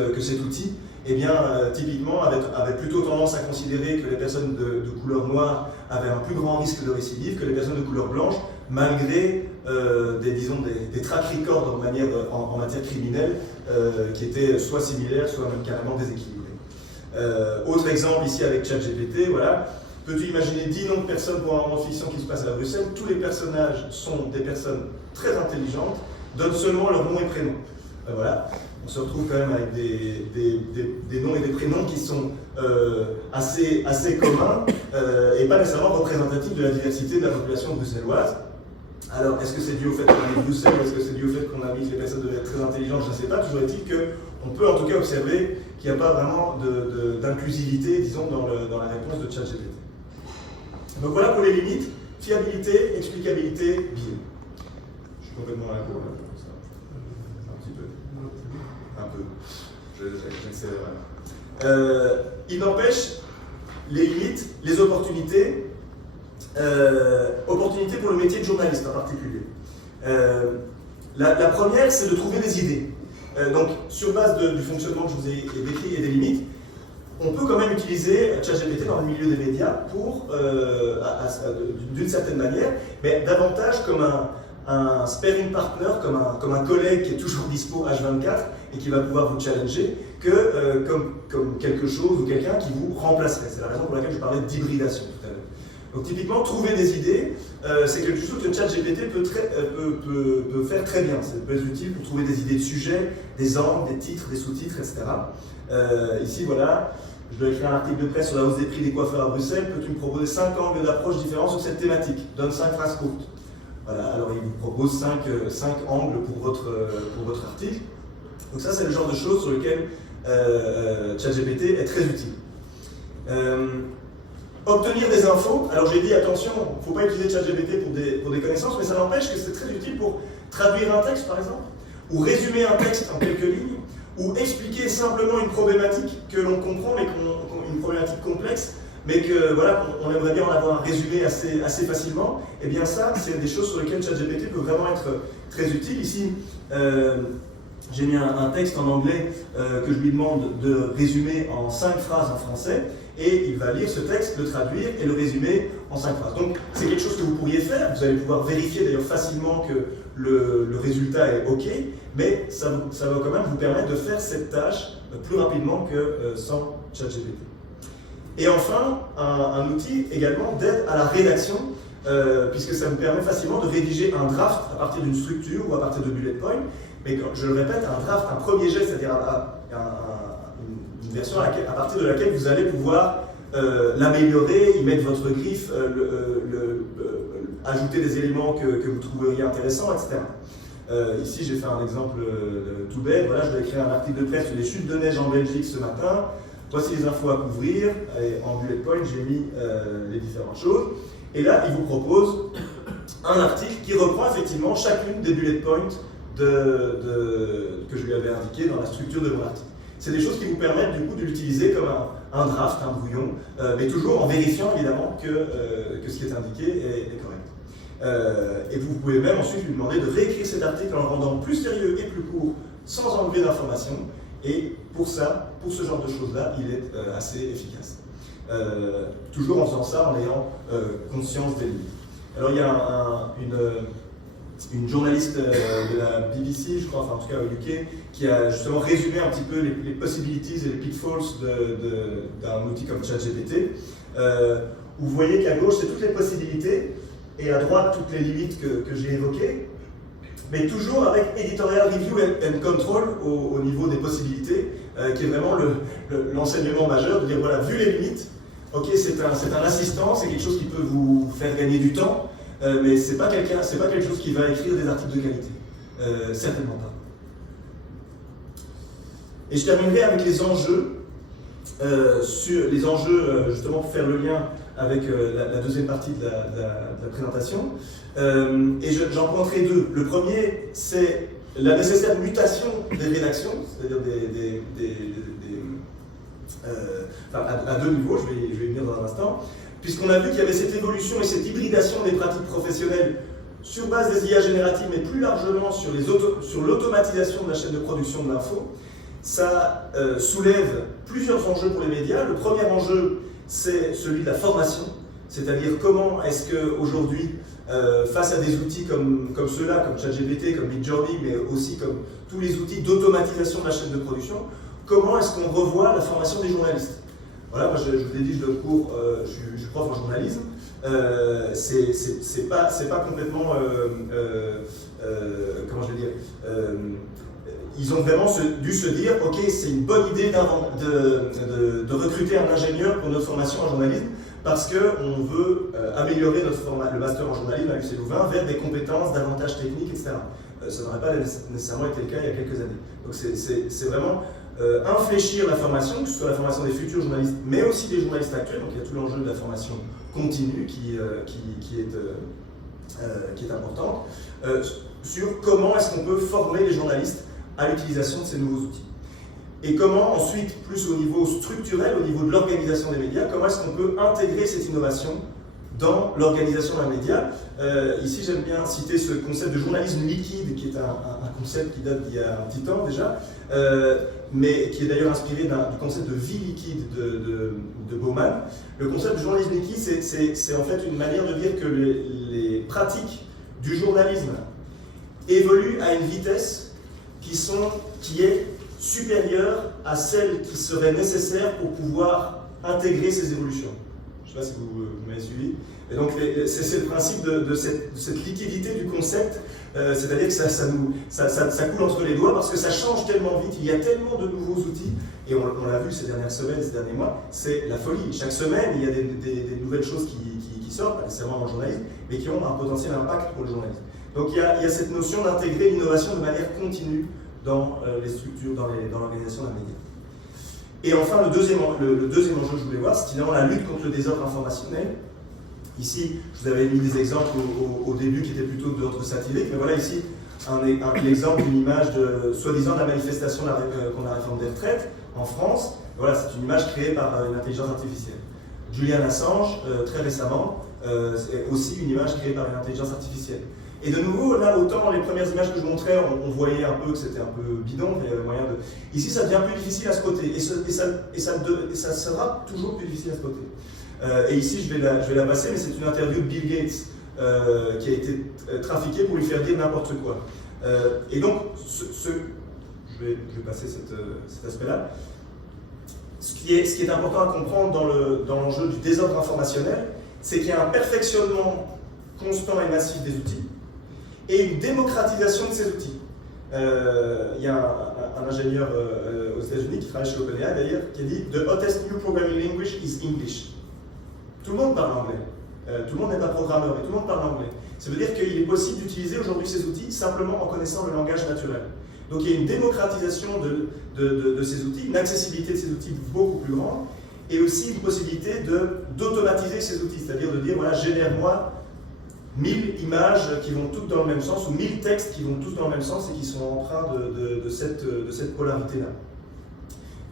outil, eh bien, typiquement, avait plutôt tendance à considérer que les personnes de couleur noire avaient un plus grand risque de récidive que les personnes de couleur blanche, malgré des track records en matière criminelle qui étaient soit similaires, soit même carrément déséquilibrés. Autre exemple ici avec ChatGPT, voilà. Peux-tu imaginer 10 noms de personnes pour un roman de fiction qui se passe à Bruxelles? Tous les personnages sont des personnes très intelligentes, donnent seulement leur nom et prénom. Voilà. On se retrouve quand même avec des noms et des prénoms qui sont assez communs et pas nécessairement représentatifs de la diversité de la population bruxelloise. Alors, est-ce que c'est dû au fait qu'on a mis Bruxelles, ou est-ce que c'est dû au fait qu'on a mis que les personnes devaient être très intelligentes? Je ne sais pas. Toujours est-il qu'on peut en tout cas observer qu'il n'y a pas vraiment d'inclusivité, disons, dans la réponse de ChatGPT. Donc voilà pour les limites: fiabilité, explicabilité, biais. Je suis complètement à la cour, là, comme ça. Un petit peu. Un peu. J'accélère. Il n'empêche, les limites, les opportunités, opportunités pour le métier de journaliste en particulier. La première, c'est de trouver des idées. Donc, sur base du fonctionnement que je vous ai décrit et des limites, on peut quand même utiliser ChatGPT dans le milieu des médias pour, d'une certaine manière, mais davantage comme un sparring partner, comme un collègue qui est toujours dispo H24 et qui va pouvoir vous challenger, que comme quelque chose ou quelqu'un qui vous remplacerait. C'est la raison pour laquelle je parlais d'hybridation tout à l'heure. Donc typiquement, trouver des idées, c'est quelque chose que ChatGPT peut faire très bien. Ça peut être utile pour trouver des idées de sujets, des angles, des titres, des sous-titres, etc. Ici, voilà, je dois écrire un article de presse sur la hausse des prix des coiffeurs à Bruxelles. Peux-tu me proposer 5 angles d'approche différents sur cette thématique? Donne 5 phrases courtes. Voilà, alors il vous propose 5 angles pour votre article. Donc ça, c'est le genre de choses sur lesquelles ChatGPT est très utile. Obtenir des infos. Alors j'ai dit attention, il ne faut pas utiliser ChatGPT pour des connaissances, mais ça n'empêche que c'est très utile pour traduire un texte par exemple, ou résumer un texte en quelques lignes, ou expliquer simplement une problématique que l'on comprend, mais une problématique complexe, mais que voilà, on aimerait bien en avoir un résumé assez facilement. Et bien ça, c'est des choses sur lesquelles ChatGPT peut vraiment être très utile. Ici, j'ai mis un texte en anglais que je lui demande de résumer en 5 phrases en français. et il va lire ce texte, le traduire et le résumer en 5 phrases. Donc c'est quelque chose que vous pourriez faire, vous allez pouvoir vérifier d'ailleurs facilement que le résultat est OK, mais ça va quand même vous permettre de faire cette tâche plus rapidement que sans ChatGPT. Et enfin, un outil également d'aide à la rédaction, puisque ça vous permet facilement de rédiger un draft à partir d'une structure ou à partir de bullet points. Mais je le répète, un draft, un premier jet, c'est-à-dire une version à partir de laquelle vous allez pouvoir l'améliorer, y mettre votre griffe, ajouter des éléments que vous trouveriez intéressants, etc. Ici, j'ai fait un exemple tout bête. Voilà, je vais écrire un article de presse sur les chutes de neige en Belgique ce matin. Voici les infos à couvrir. Et en bullet point, j'ai mis les différentes choses. Et là, il vous propose un article qui reprend effectivement chacune des bullet points que je lui avais indiqué dans la structure de mon article. C'est des choses qui vous permettent du coup de l'utiliser comme un draft, un brouillon, mais toujours en vérifiant évidemment que ce qui est indiqué est correct. Et vous pouvez même ensuite lui demander de réécrire cet article en le rendant plus sérieux et plus court, sans enlever d'informations. Et pour ça, pour ce genre de choses-là, il est assez efficace. Toujours en faisant ça, en ayant conscience des limites. Alors il y a une journaliste de la BBC, je crois, enfin en tout cas au UK, qui a justement résumé un petit peu les possibilities et les pitfalls d'un outil comme ChatGPT, où vous voyez qu'à gauche c'est toutes les possibilités, et à droite toutes les limites que j'ai évoquées, mais toujours avec editorial review and control au niveau des possibilités, qui est vraiment l'enseignement majeur, de dire voilà, vu les limites, ok, c'est un assistant, c'est quelque chose qui peut vous faire gagner du temps, mais c'est pas quelque chose qui va écrire des articles de qualité. Certainement pas. Et je terminerai avec les enjeux, justement pour faire le lien avec la deuxième partie de la présentation. Et j'en pointerai deux. Le premier, c'est la nécessaire mutation des rédactions, c'est-à-dire à deux niveaux, je vais y venir dans un instant, puisqu'on a vu qu'il y avait cette évolution et cette hybridation des pratiques professionnelles sur base des IA génératives, mais plus largement sur l'automatisation de la chaîne de production de l'info. Ça soulève plusieurs enjeux pour les médias. Le premier enjeu, c'est celui de la formation, c'est-à-dire comment est-ce qu'aujourd'hui, face à des outils comme ceux-là, comme ChatGPT, comme Midjourney, mais aussi comme tous les outils d'automatisation de la chaîne de production, comment est-ce qu'on revoit la formation des journalistes? Voilà, moi je vous ai dit, je donne cours, je suis prof en journalisme, c'est pas complètement, comment je vais dire, ils ont vraiment dû se dire, ok, c'est une bonne idée de recruter un ingénieur pour notre formation en journalisme, parce qu'on veut améliorer le master en journalisme à l'UC Louvain vers des compétences davantage techniques, etc. Ça n'aurait pas nécessairement été le cas il y a quelques années. Donc c'est vraiment infléchir la formation, que ce soit la formation des futurs journalistes, mais aussi des journalistes actuels. Donc il y a tout l'enjeu de la formation continue qui est importante, sur comment est-ce qu'on peut former les journalistes à l'utilisation de ces nouveaux outils. Et comment ensuite, plus au niveau structurel, au niveau de l'organisation des médias, comment est-ce qu'on peut intégrer cette innovation dans l'organisation d'un média. Ici, j'aime bien citer ce concept de journalisme liquide, qui est un concept qui date d'il y a un petit temps déjà, mais qui est d'ailleurs inspiré du concept de vie liquide de Bauman. Le concept de journalisme liquide, c'est en fait une manière de dire que les pratiques du journalisme évoluent à une vitesse qui est supérieure à celle qui serait nécessaire pour pouvoir intégrer ces évolutions. Je ne sais pas si vous m'avez suivi. Et donc, c'est le principe de cette liquidité du concept, c'est-à-dire que ça coule entre les doigts parce que ça change tellement vite, il y a tellement de nouveaux outils, et on l'a vu ces dernières semaines, ces derniers mois, c'est la folie. Chaque semaine, il y a des nouvelles choses qui sortent, pas nécessairement dans le journalisme, mais qui ont un potentiel impact pour le journalisme. Donc, il y a cette notion d'intégrer l'innovation de manière continue dans les structures, dans l'organisation d'un média. Et enfin, le deuxième enjeu que je voulais voir, c'est finalement la lutte contre le désordre informationnel. Ici, je vous avais mis des exemples au début qui étaient plutôt d'ordre satirique, mais voilà ici l'exemple d'une image soi-disant de la manifestation contre la réforme des retraites en France. Voilà, c'est une image créée par une intelligence artificielle. Julian Assange, très récemment, c'est aussi une image créée par une intelligence artificielle. Et de nouveau, là, autant les premières images que je montrais, on voyait un peu que c'était un peu bidon, mais il y avait moyen de... Ici, ça devient plus difficile à spotter, et ça sera toujours plus difficile à spotter. Et ici, je vais la passer, mais c'est une interview de Bill Gates qui a été trafiquée pour lui faire dire n'importe quoi. Et donc, je vais passer cet aspect-là. Ce qui est important à comprendre dans l'enjeu du désordre informationnel, c'est qu'il y a un perfectionnement constant et massif des outils et une démocratisation de ces outils. Il y a un ingénieur aux États-Unis qui travaille chez OpenAI d'ailleurs qui a dit « The hottest new programming language is English ». Tout le monde parle anglais. Tout le monde n'est pas programmeur, mais tout le monde parle anglais. Ça veut dire qu'il est possible d'utiliser aujourd'hui ces outils simplement en connaissant le langage naturel. Donc il y a une démocratisation de ces outils, une accessibilité de ces outils beaucoup plus grande, et aussi une possibilité d'automatiser ces outils, c'est-à-dire de dire, voilà, génère-moi 1000 images qui vont toutes dans le même sens, ou 1000 textes qui vont tous dans le même sens et qui sont empreints de cette polarité-là.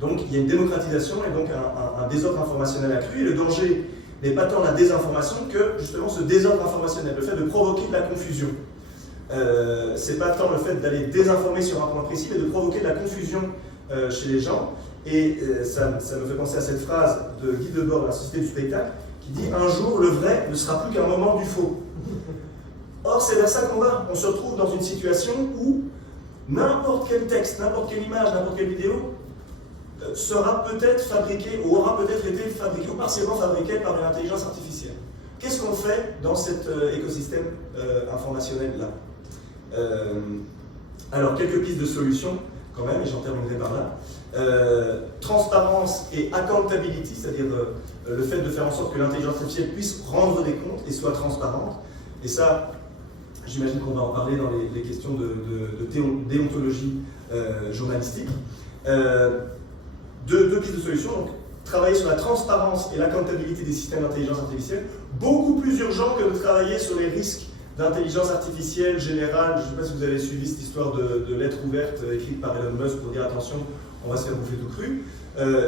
Donc il y a une démocratisation et donc un désordre informationnel accru, et le danger n'est pas tant la désinformation que justement ce désordre informationnel, le fait de provoquer de la confusion. C'est pas tant le fait d'aller désinformer sur un point précis, mais de provoquer de la confusion chez les gens. Et ça me fait penser à cette phrase de Guy Debord de la Société du spectacle, qui dit « Un jour, le vrai ne sera plus qu'un moment du faux ». Or, c'est vers ça qu'on va. On se retrouve dans une situation où n'importe quel texte, n'importe quelle image, n'importe quelle vidéo sera peut-être fabriqué, ou aura peut-être été fabriqué, ou partiellement fabriqué par une intelligence artificielle. Qu'est-ce qu'on fait dans cet écosystème informationnel-là? Alors, quelques pistes de solutions, quand même, et j'en terminerai par là. Transparence et accountability, c'est-à-dire le fait de faire en sorte que l'intelligence artificielle puisse rendre des comptes et soit transparente. Et ça, j'imagine qu'on va en parler dans les questions de déontologie journalistique. Deux pistes de solutions. Donc, travailler sur la transparence et l'accountability des systèmes d'intelligence artificielle, beaucoup plus urgent que de travailler sur les risques d'intelligence artificielle générale. Je ne sais pas si vous avez suivi cette histoire de lettre ouverte écrite par Elon Musk pour dire attention, on va se faire bouffer tout cru.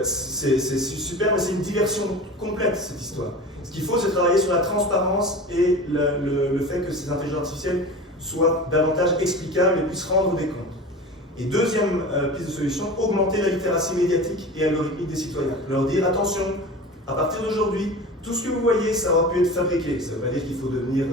C'est super, mais c'est une diversion complète cette histoire. Ce qu'il faut, c'est travailler sur la transparence et le fait que ces intelligences artificielles soient davantage explicables et puissent rendre des comptes. Et deuxième piste de solution, augmenter la littératie médiatique et algorithmique des citoyens. Leur dire attention, à partir d'aujourd'hui, tout ce que vous voyez, ça aura pu être fabriqué. Ça ne veut pas dire qu'il faut devenir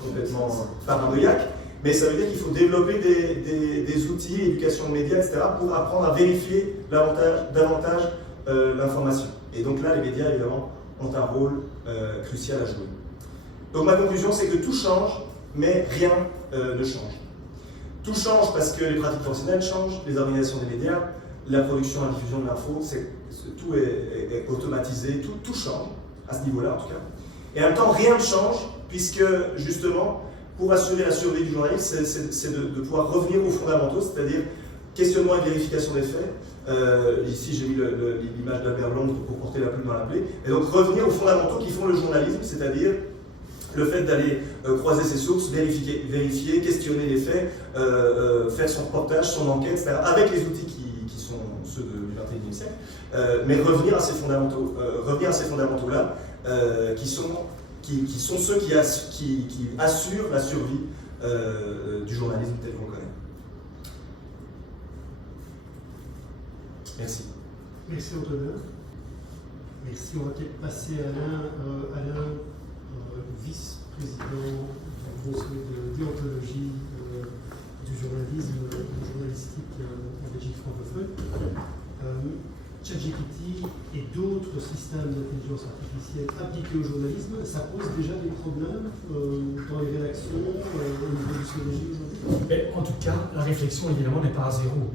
complètement paranoïaque, mais ça veut dire qu'il faut développer des outils, éducation de médias, etc., pour apprendre à vérifier davantage l'information. Et donc là, les médias, évidemment, ont un rôle crucial à jouer. Donc ma conclusion, c'est que tout change, mais rien ne change. Tout change parce que les pratiques professionnelles changent, les organisations des médias, la production et la diffusion de l'info, tout est automatisé, tout change, à ce niveau-là en tout cas. Et en même temps, rien ne change, puisque justement, pour assurer la survie du journaliste, c'est de pouvoir revenir aux fondamentaux, c'est-à-dire questionnement et vérification des faits. Ici, j'ai mis l'image d'Albert Londres pour porter la plume dans la plaie. Et donc revenir aux fondamentaux qui font le journalisme, c'est-à-dire le fait d'aller croiser ses sources, vérifier, questionner les faits, faire son reportage, son enquête, etc., avec les outils qui sont ceux du XXIe siècle, mais revenir à ces fondamentaux-là, qui sont ceux qui assurent la survie du journalisme tel qu'on le connaît. Merci. Merci Antonin. Merci. On va peut-être passer à Alain, vice-président du conseil de déontologie du journalisme journalistique en Belgique francophone. ChatGPT et d'autres systèmes d'intelligence artificielle appliqués au journalisme, ça pose déjà des problèmes dans les rédactions, au niveau du sociologie aujourd'hui? En tout cas, la réflexion évidemment n'est pas à zéro.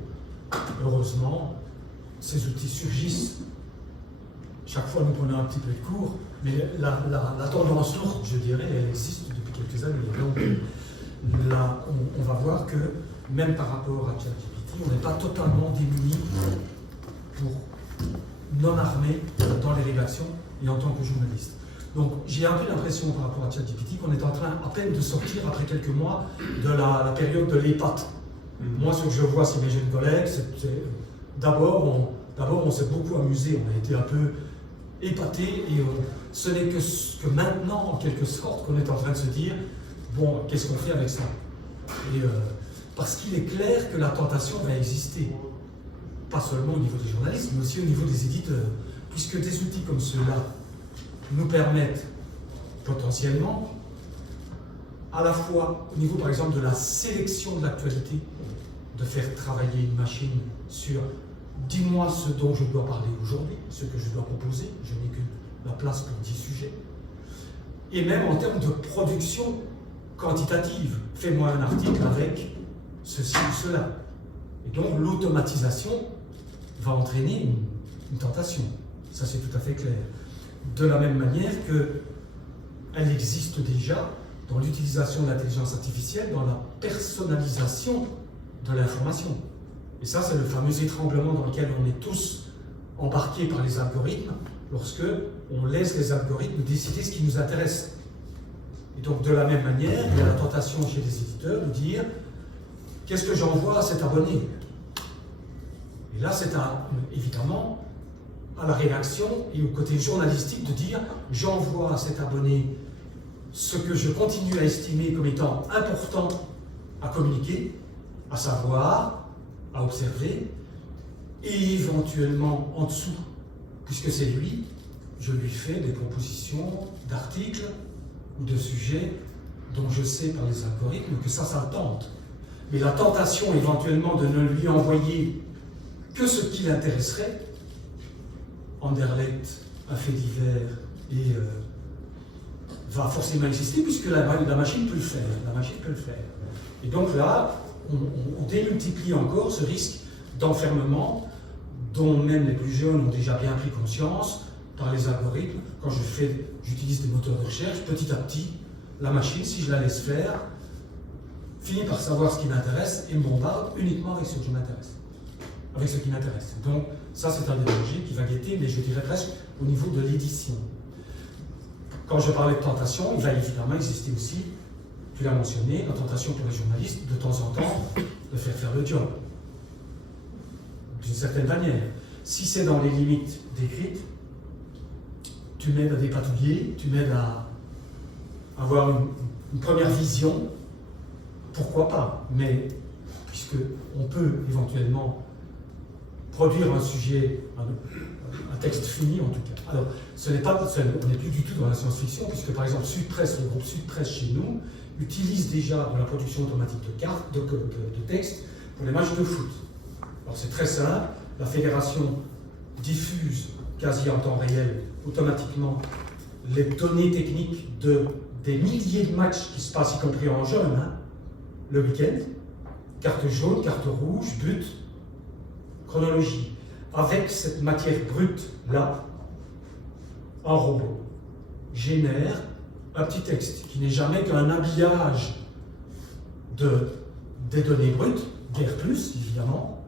Heureusement, ces outils surgissent. Chaque fois, nous prenons un petit peu de cours, mais la tendance lourde, je dirais, elle existe depuis quelques années. Donc là, on va voir que même par rapport à ChatGPT, on n'est pas totalement démunis pour non-armés dans les rédactions et en tant que journaliste. Donc j'ai un peu l'impression par rapport à ChatGPT qu'on est en train à peine de sortir après quelques mois de la période de l'épate. Moi, ce que je vois chez mes jeunes collègues, c'est d'abord on s'est beaucoup amusé, on a été un peu épatés et ce n'est que maintenant, en quelque sorte, qu'on est en train de se dire Bon, qu'est-ce qu'on fait avec ça? Et, parce qu'il est clair que la tentation va exister, pas seulement au niveau des journalistes, mais aussi au niveau des éditeurs, puisque des outils comme ceux-là nous permettent potentiellement, à la fois au niveau par exemple de la sélection de l'actualité, de faire travailler une machine sur dis-moi ce dont je dois parler aujourd'hui, ce que je dois proposer, je n'ai que la place pour 10 sujets, et même en termes de production quantitative, fais-moi un article avec ceci ou cela. Et donc l'automatisation va entraîner une tentation, ça c'est tout à fait clair. De la même manière qu'elle existe déjà dans l'utilisation de l'intelligence artificielle, dans la personnalisation de l'information. Et ça, c'est le fameux étranglement dans lequel on est tous embarqués par les algorithmes, lorsque on laisse les algorithmes décider ce qui nous intéresse. Et donc, de la même manière, il y a la tentation chez les éditeurs de dire « Qu'est-ce que j'envoie à cet abonné ?» Et là, c'est évidemment à la rédaction et au côté journalistique de dire « J'envoie à cet abonné ce que je continue à estimer comme étant important à communiquer, à savoir, à observer, et éventuellement en dessous, puisque c'est lui, je lui fais des propositions d'articles ou de sujets dont je sais par les algorithmes que ça le tente. Mais la tentation éventuellement de ne lui envoyer que ce qui l'intéresserait, Anderlecht, un fait divers, et va forcément exister puisque la machine peut le faire. La machine peut le faire. Et donc là, on démultiplie encore ce risque d'enfermement dont même les plus jeunes ont déjà bien pris conscience par les algorithmes. Quand j'utilise des moteurs de recherche, petit à petit, la machine, si je la laisse faire, finit par savoir ce qui m'intéresse et me bombarde uniquement avec ce qui m'intéresse. Avec ce qui m'intéresse. Donc ça, c'est un des dangers qui va guetter, mais je dirais presque au niveau de l'édition. Quand je parlais de tentation, il va évidemment exister aussi, tu l'as mentionné, la tentation pour les journalistes, de temps en temps, de faire le job. D'une certaine manière. Si c'est dans les limites décrites, tu m'aides à dépatouiller, tu m'aides à avoir une première vision, pourquoi pas? Mais puisque on peut éventuellement produire un sujet, un texte fini en tout cas. Alors, on n'est plus du tout dans la science-fiction, puisque par exemple Sud-Presse, le groupe Sud-Presse chez nous, utilise déjà de la production automatique de cartes, de textes, pour les matchs de foot. Alors c'est très simple, la fédération diffuse quasi en temps réel, automatiquement, les données techniques des milliers de matchs qui se passent, y compris en jaune, le week-end, carte jaune, carte rouge, but, chronologie. Avec cette matière brute-là, un robot génère un petit texte qui n'est jamais qu'un habillage des données brutes, guère plus évidemment.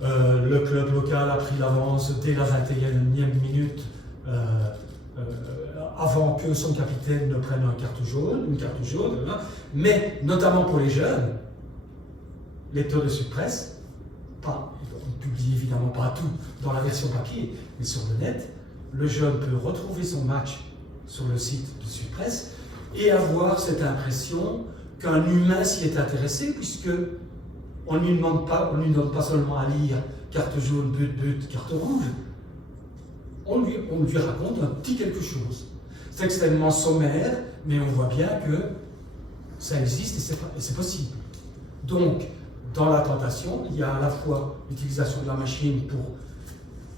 Le club local a pris l'avance dès la 21e minute avant que son capitaine ne prenne une carte jaune, mais notamment pour les jeunes, lecteurs de Sud-Presse, on ne publie évidemment pas tout dans la version papier, mais sur le net, le jeune peut retrouver son match sur le site de Sud-Presse et avoir cette impression qu'un humain s'y est intéressé, puisque on ne lui demande pas seulement à lire carte jaune, but, carte rouge, on lui raconte un petit quelque chose. C'est extrêmement sommaire, mais on voit bien que ça existe et c'est possible. Donc, dans la tentation, il y a à la fois l'utilisation de la machine pour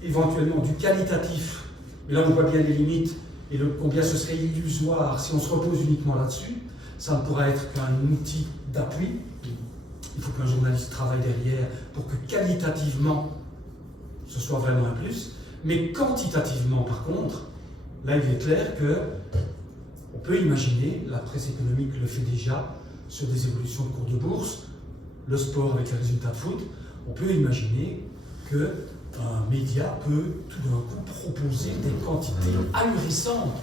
éventuellement du qualitatif, mais là on voit bien les limites et combien ce serait illusoire si on se repose uniquement là-dessus. Ça ne pourra être qu'un outil d'appui. Il faut qu'un journaliste travaille derrière pour que qualitativement ce soit vraiment un plus. Mais quantitativement, par contre, là il est clair qu'on peut imaginer, la presse économique le fait déjà sur des évolutions de cours de bourse, le sport avec les résultats de foot, on peut imaginer qu'un média peut tout d'un coup proposer des quantités ahurissantes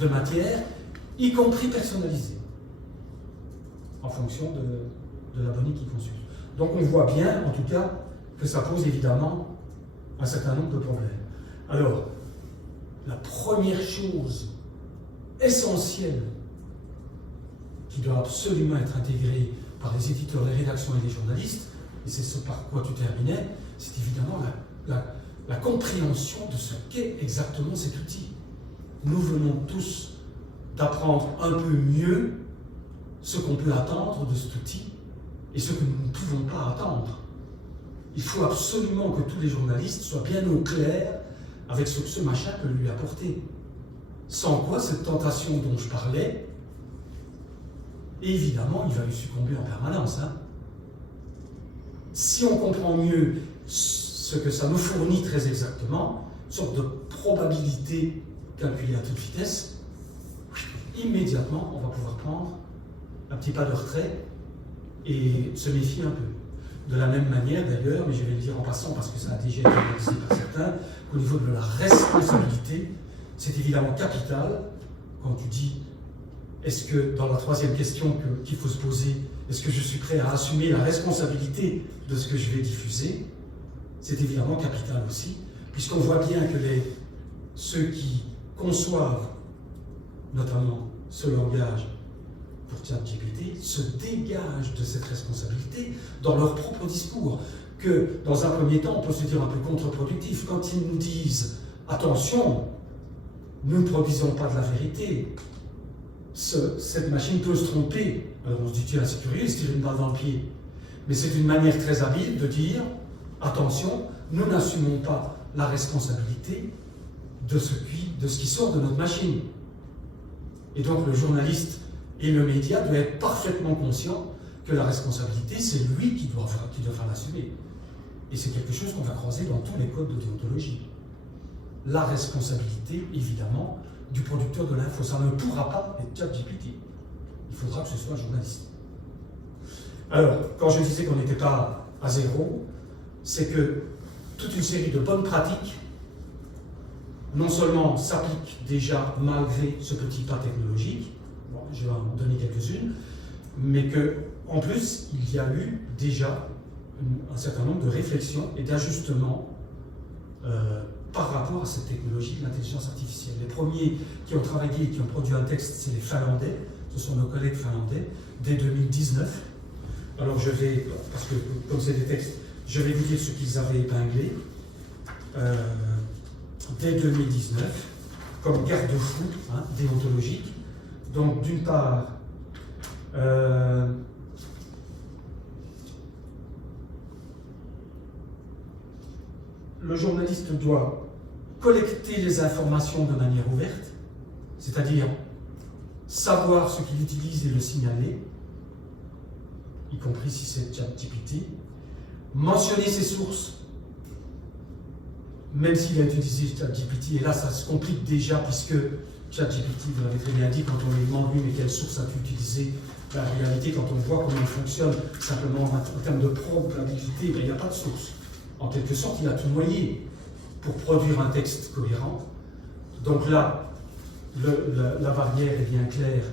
de matière, y compris personnalisées, en fonction de l'abonné qui consulte. Donc on voit bien, en tout cas, que ça pose évidemment un certain nombre de problèmes. Alors, la première chose essentielle qui doit absolument être intégré par les éditeurs, les rédactions et les journalistes, et c'est ce par quoi tu terminais, c'est évidemment la compréhension de ce qu'est exactement cet outil. Nous venons tous d'apprendre un peu mieux ce qu'on peut attendre de cet outil et ce que nous ne pouvons pas attendre. Il faut absolument que tous les journalistes soient bien au clair avec ce machin que lui a apporté. Sans quoi, cette tentation dont je parlais, évidemment, il va y succomber en permanence. Si on comprend mieux ce que ça nous fournit très exactement, une sorte de probabilité calculée à toute vitesse, immédiatement, on va pouvoir prendre un petit pas de retrait et se méfier un peu. De la même manière, d'ailleurs, mais je vais le dire en passant parce que ça a déjà été analysé par certains, qu'au niveau de la responsabilité, c'est évidemment capital quand tu dis est-ce que, dans la troisième question qu'il faut se poser, est-ce que je suis prêt à assumer la responsabilité de ce que je vais diffuser? C'est évidemment capital aussi, puisqu'on voit bien que ceux qui conçoivent notamment ce langage pour ChatGPT se dégagent de cette responsabilité dans leur propre discours, que dans un premier temps, on peut se dire un peu contre-productif. Quand ils nous disent « Attention, nous ne produisons pas de la vérité, cette machine peut se tromper », alors on se dit « Tiens, c'est curieux, il se tire une balle dans le pied ». Mais c'est une manière très habile de dire « Attention, nous n'assumons pas la responsabilité de ce qui sort de notre machine ». Et donc le journaliste et le média doivent être parfaitement conscients que la responsabilité, c'est lui qui doit faire l'assumer. Et c'est quelque chose qu'on va croiser dans tous les codes de déontologie. La responsabilité, évidemment, du producteur de l'info. Ça ne pourra pas être ChatGPT. Il faudra que ce soit un journaliste. Alors, quand je disais qu'on n'était pas à zéro, c'est que toute une série de bonnes pratiques, non seulement s'appliquent déjà malgré ce petit pas technologique, bon, je vais en donner quelques-unes, mais qu'en plus, il y a eu déjà un certain nombre de réflexions et d'ajustements par rapport à cette technologie de l'intelligence artificielle. Les premiers qui ont travaillé et qui ont produit un texte, c'est les Finlandais, ce sont nos collègues finlandais, dès 2019. Alors je vais, parce que comme c'est des textes, je vais vous dire ce qu'ils avaient épinglé. Dès 2019, comme garde-fou déontologique. Donc d'une part, le journaliste doit collecter les informations de manière ouverte, c'est-à-dire savoir ce qu'il utilise et le signaler, y compris si c'est ChatGPT, mentionner ses sources, même s'il a utilisé ChatGPT, et là ça se complique déjà puisque ChatGPT, vous l'avez très bien dit, quand on lui demande lui, mais quelle source as-tu utilisé, en réalité, quand on voit comment il fonctionne, simplement en termes de probabilité, il n'y a pas de source. En quelque sorte, il a tout noyé pour produire un texte cohérent. Donc là, la barrière est bien claire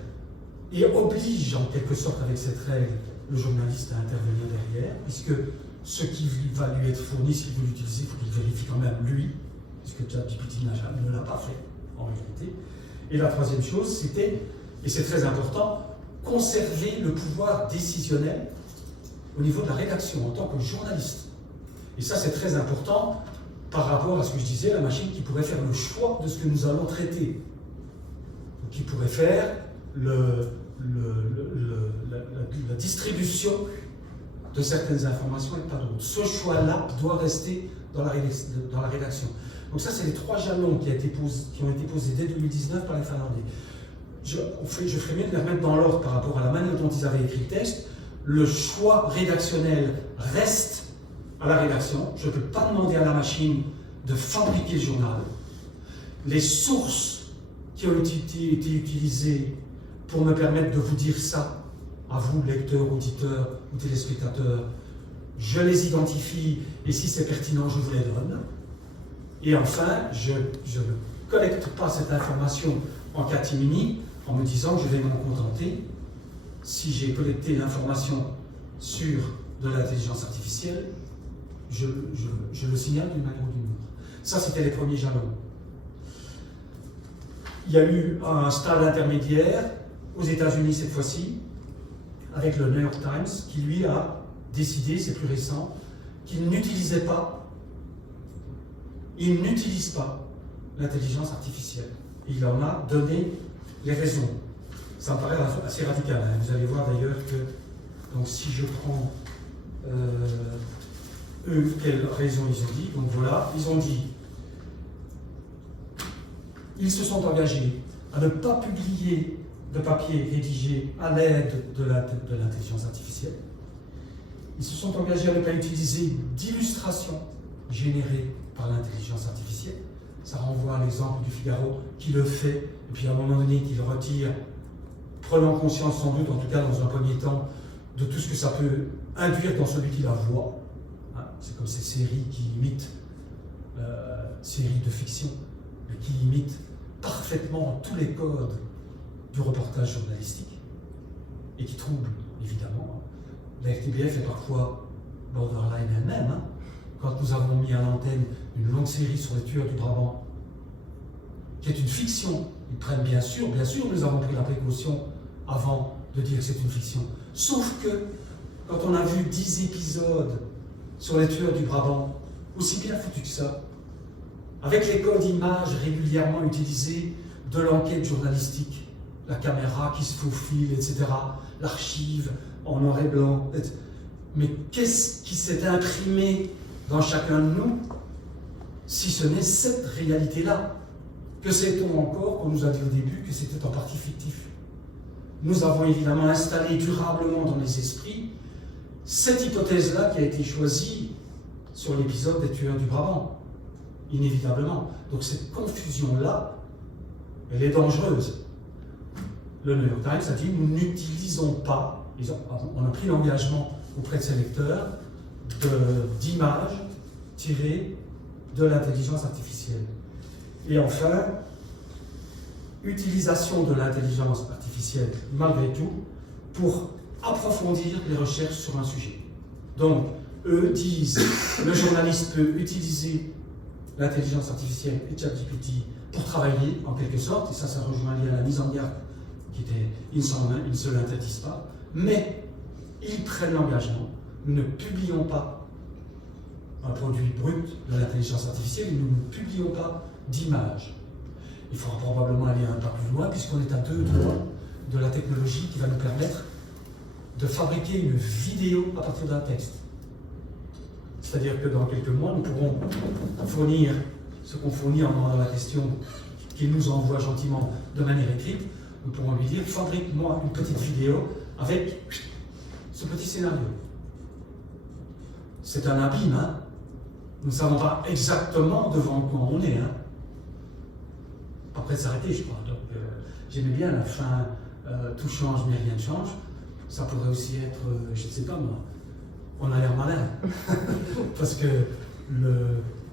et oblige en quelque sorte avec cette règle le journaliste à intervenir derrière, puisque ce qui va lui être fourni, s'il veut l'utiliser, il faut qu'il vérifie quand même lui, puisque ChatGPT ne l'a pas fait en réalité. Et la troisième chose, c'était, et c'est très important, conserver le pouvoir décisionnel au niveau de la rédaction en tant que journaliste. Et ça, c'est très important par rapport à ce que je disais, la machine qui pourrait faire le choix de ce que nous allons traiter, qui pourrait faire la distribution de certaines informations et pas d'autres. Ce choix-là doit rester dans la rédaction. Donc ça, c'est les trois jalons qui ont été posés dès 2019 par les Finlandais. Je ferais mieux de les remettre dans l'ordre par rapport à la manière dont ils avaient écrit le texte. Le choix rédactionnel reste à la rédaction. Je ne peux pas demander à la machine de fabriquer le journal. Les sources qui ont été utilisées pour me permettre de vous dire ça, à vous, lecteurs, auditeurs ou téléspectateurs, je les identifie et si c'est pertinent, je vous les donne. Et enfin, je ne collecte pas cette information en catimini en me disant que je vais m'en contenter. Si j'ai collecté l'information sur de l'intelligence artificielle, je le signale d'une manière ou d'une autre. Ça, c'était les premiers jalons. Il y a eu un stade intermédiaire, aux États-Unis cette fois-ci, avec le New York Times, qui lui a décidé, c'est plus récent, qu'il n'utilise pas l'intelligence artificielle. Il en a donné les raisons. Ça me paraît assez radical. Hein. Vous allez voir d'ailleurs que, donc si je prends eux, quelles raisons ils ont dit. Donc voilà, ils ont dit, ils se sont engagés à ne pas publier de papier rédigé à l'aide de l'intelligence artificielle. Ils se sont engagés à ne pas utiliser d'illustrations générées par l'intelligence artificielle. Ça renvoie à l'exemple du Figaro qui le fait, et puis à un moment donné qui le retire, prenant conscience sans doute, en tout cas dans un premier temps, de tout ce que ça peut induire dans celui qui la voit. Hein, c'est comme ces séries qui imitent, séries de fiction, mais qui imitent parfaitement tous les codes du reportage journalistique et qui troublent, évidemment. La RTBF est parfois borderline elle-même. Hein. Quand nous avons mis à l'antenne une longue série sur les tueurs du Brabant, qui est une fiction, ils prennent bien sûr, nous avons pris la précaution avant de dire que c'est une fiction. Sauf que, quand on a vu 10 épisodes sur les tueurs du Brabant, aussi bien foutu que ça, avec les codes images régulièrement utilisés de l'enquête journalistique, la caméra qui se faufile, etc., l'archive en noir et blanc. Mais qu'est-ce qui s'est imprimé dans chacun de nous, si ce n'est cette réalité-là? Que sait-on encore, qu'on nous a dit au début, que c'était en partie fictif? Nous avons évidemment installé durablement dans les esprits cette hypothèse-là qui a été choisie sur l'épisode des tueurs du Brabant, inévitablement. Donc cette confusion-là, elle est dangereuse. Le New York Times a dit, nous n'utilisons pas, on a pris l'engagement auprès de ses lecteurs d'images tirées de l'intelligence artificielle. Et enfin, utilisation de l'intelligence artificielle, malgré tout, pour approfondir les recherches sur un sujet. Donc, eux disent, le journaliste peut utiliser l'intelligence artificielle et ChatGPT pour travailler, en quelque sorte, et ça rejoint à la mise en garde qui était, ils ne se l'interdisent pas, mais ils prennent l'engagement. Nous ne publions pas un produit brut de l'intelligence artificielle, nous ne publions pas d'images. Il faudra probablement aller un pas plus loin, puisqu'on est à 2 doigts de la technologie qui va nous permettre de fabriquer une vidéo à partir d'un texte. C'est-à-dire que dans quelques mois, nous pourrons fournir ce qu'on fournit en demandant la question qu'il nous envoie gentiment de manière écrite. Nous pourrons lui dire, fabrique-moi une petite vidéo avec ce petit scénario. C'est un abîme, hein. Nous ne savons pas exactement devant quoi on est. Hein. Pas prêt de s'arrêter, je crois. Donc, j'aimais bien la fin, tout change mais rien ne change. Ça pourrait aussi être, je ne sais pas moi, on a l'air malin. Parce que,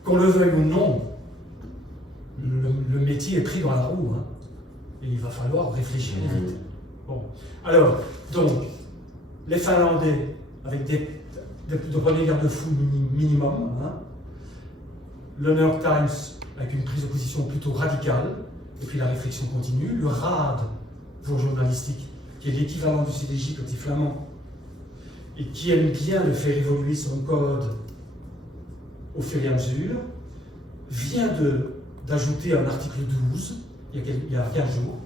qu'on le veuille ou non, le métier est pris dans la roue. Hein. Et il va falloir réfléchir vite. Bon. Alors, donc, les Finlandais, avec de premiers garde-fous minimum, hein. Le New York Times, avec une prise de position plutôt radicale, et puis la réflexion continue, le RAD, pour journalistique, qui est l'équivalent du CDJ côté flamand, et qui aime bien de faire évoluer son code au fur et à mesure, vient d'ajouter un article 12, il y a 15 jours,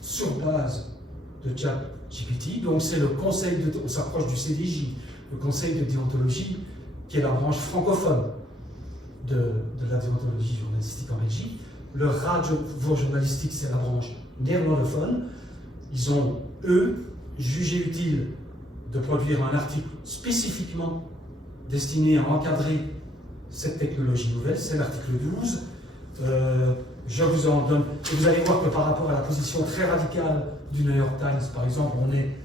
sur base de ChatGPT. Donc c'est le conseil, on s'approche du CDJ, le conseil de déontologie, qui est la branche francophone de la déontologie journalistique en Belgique. Le radio journalistique, c'est la branche néerlandophone. Ils ont, eux, jugé utile de produire un article spécifiquement destiné à encadrer cette technologie nouvelle, c'est l'article 12. Je vous en donne, et vous allez voir que par rapport à la position très radicale du New York Times, par exemple, on est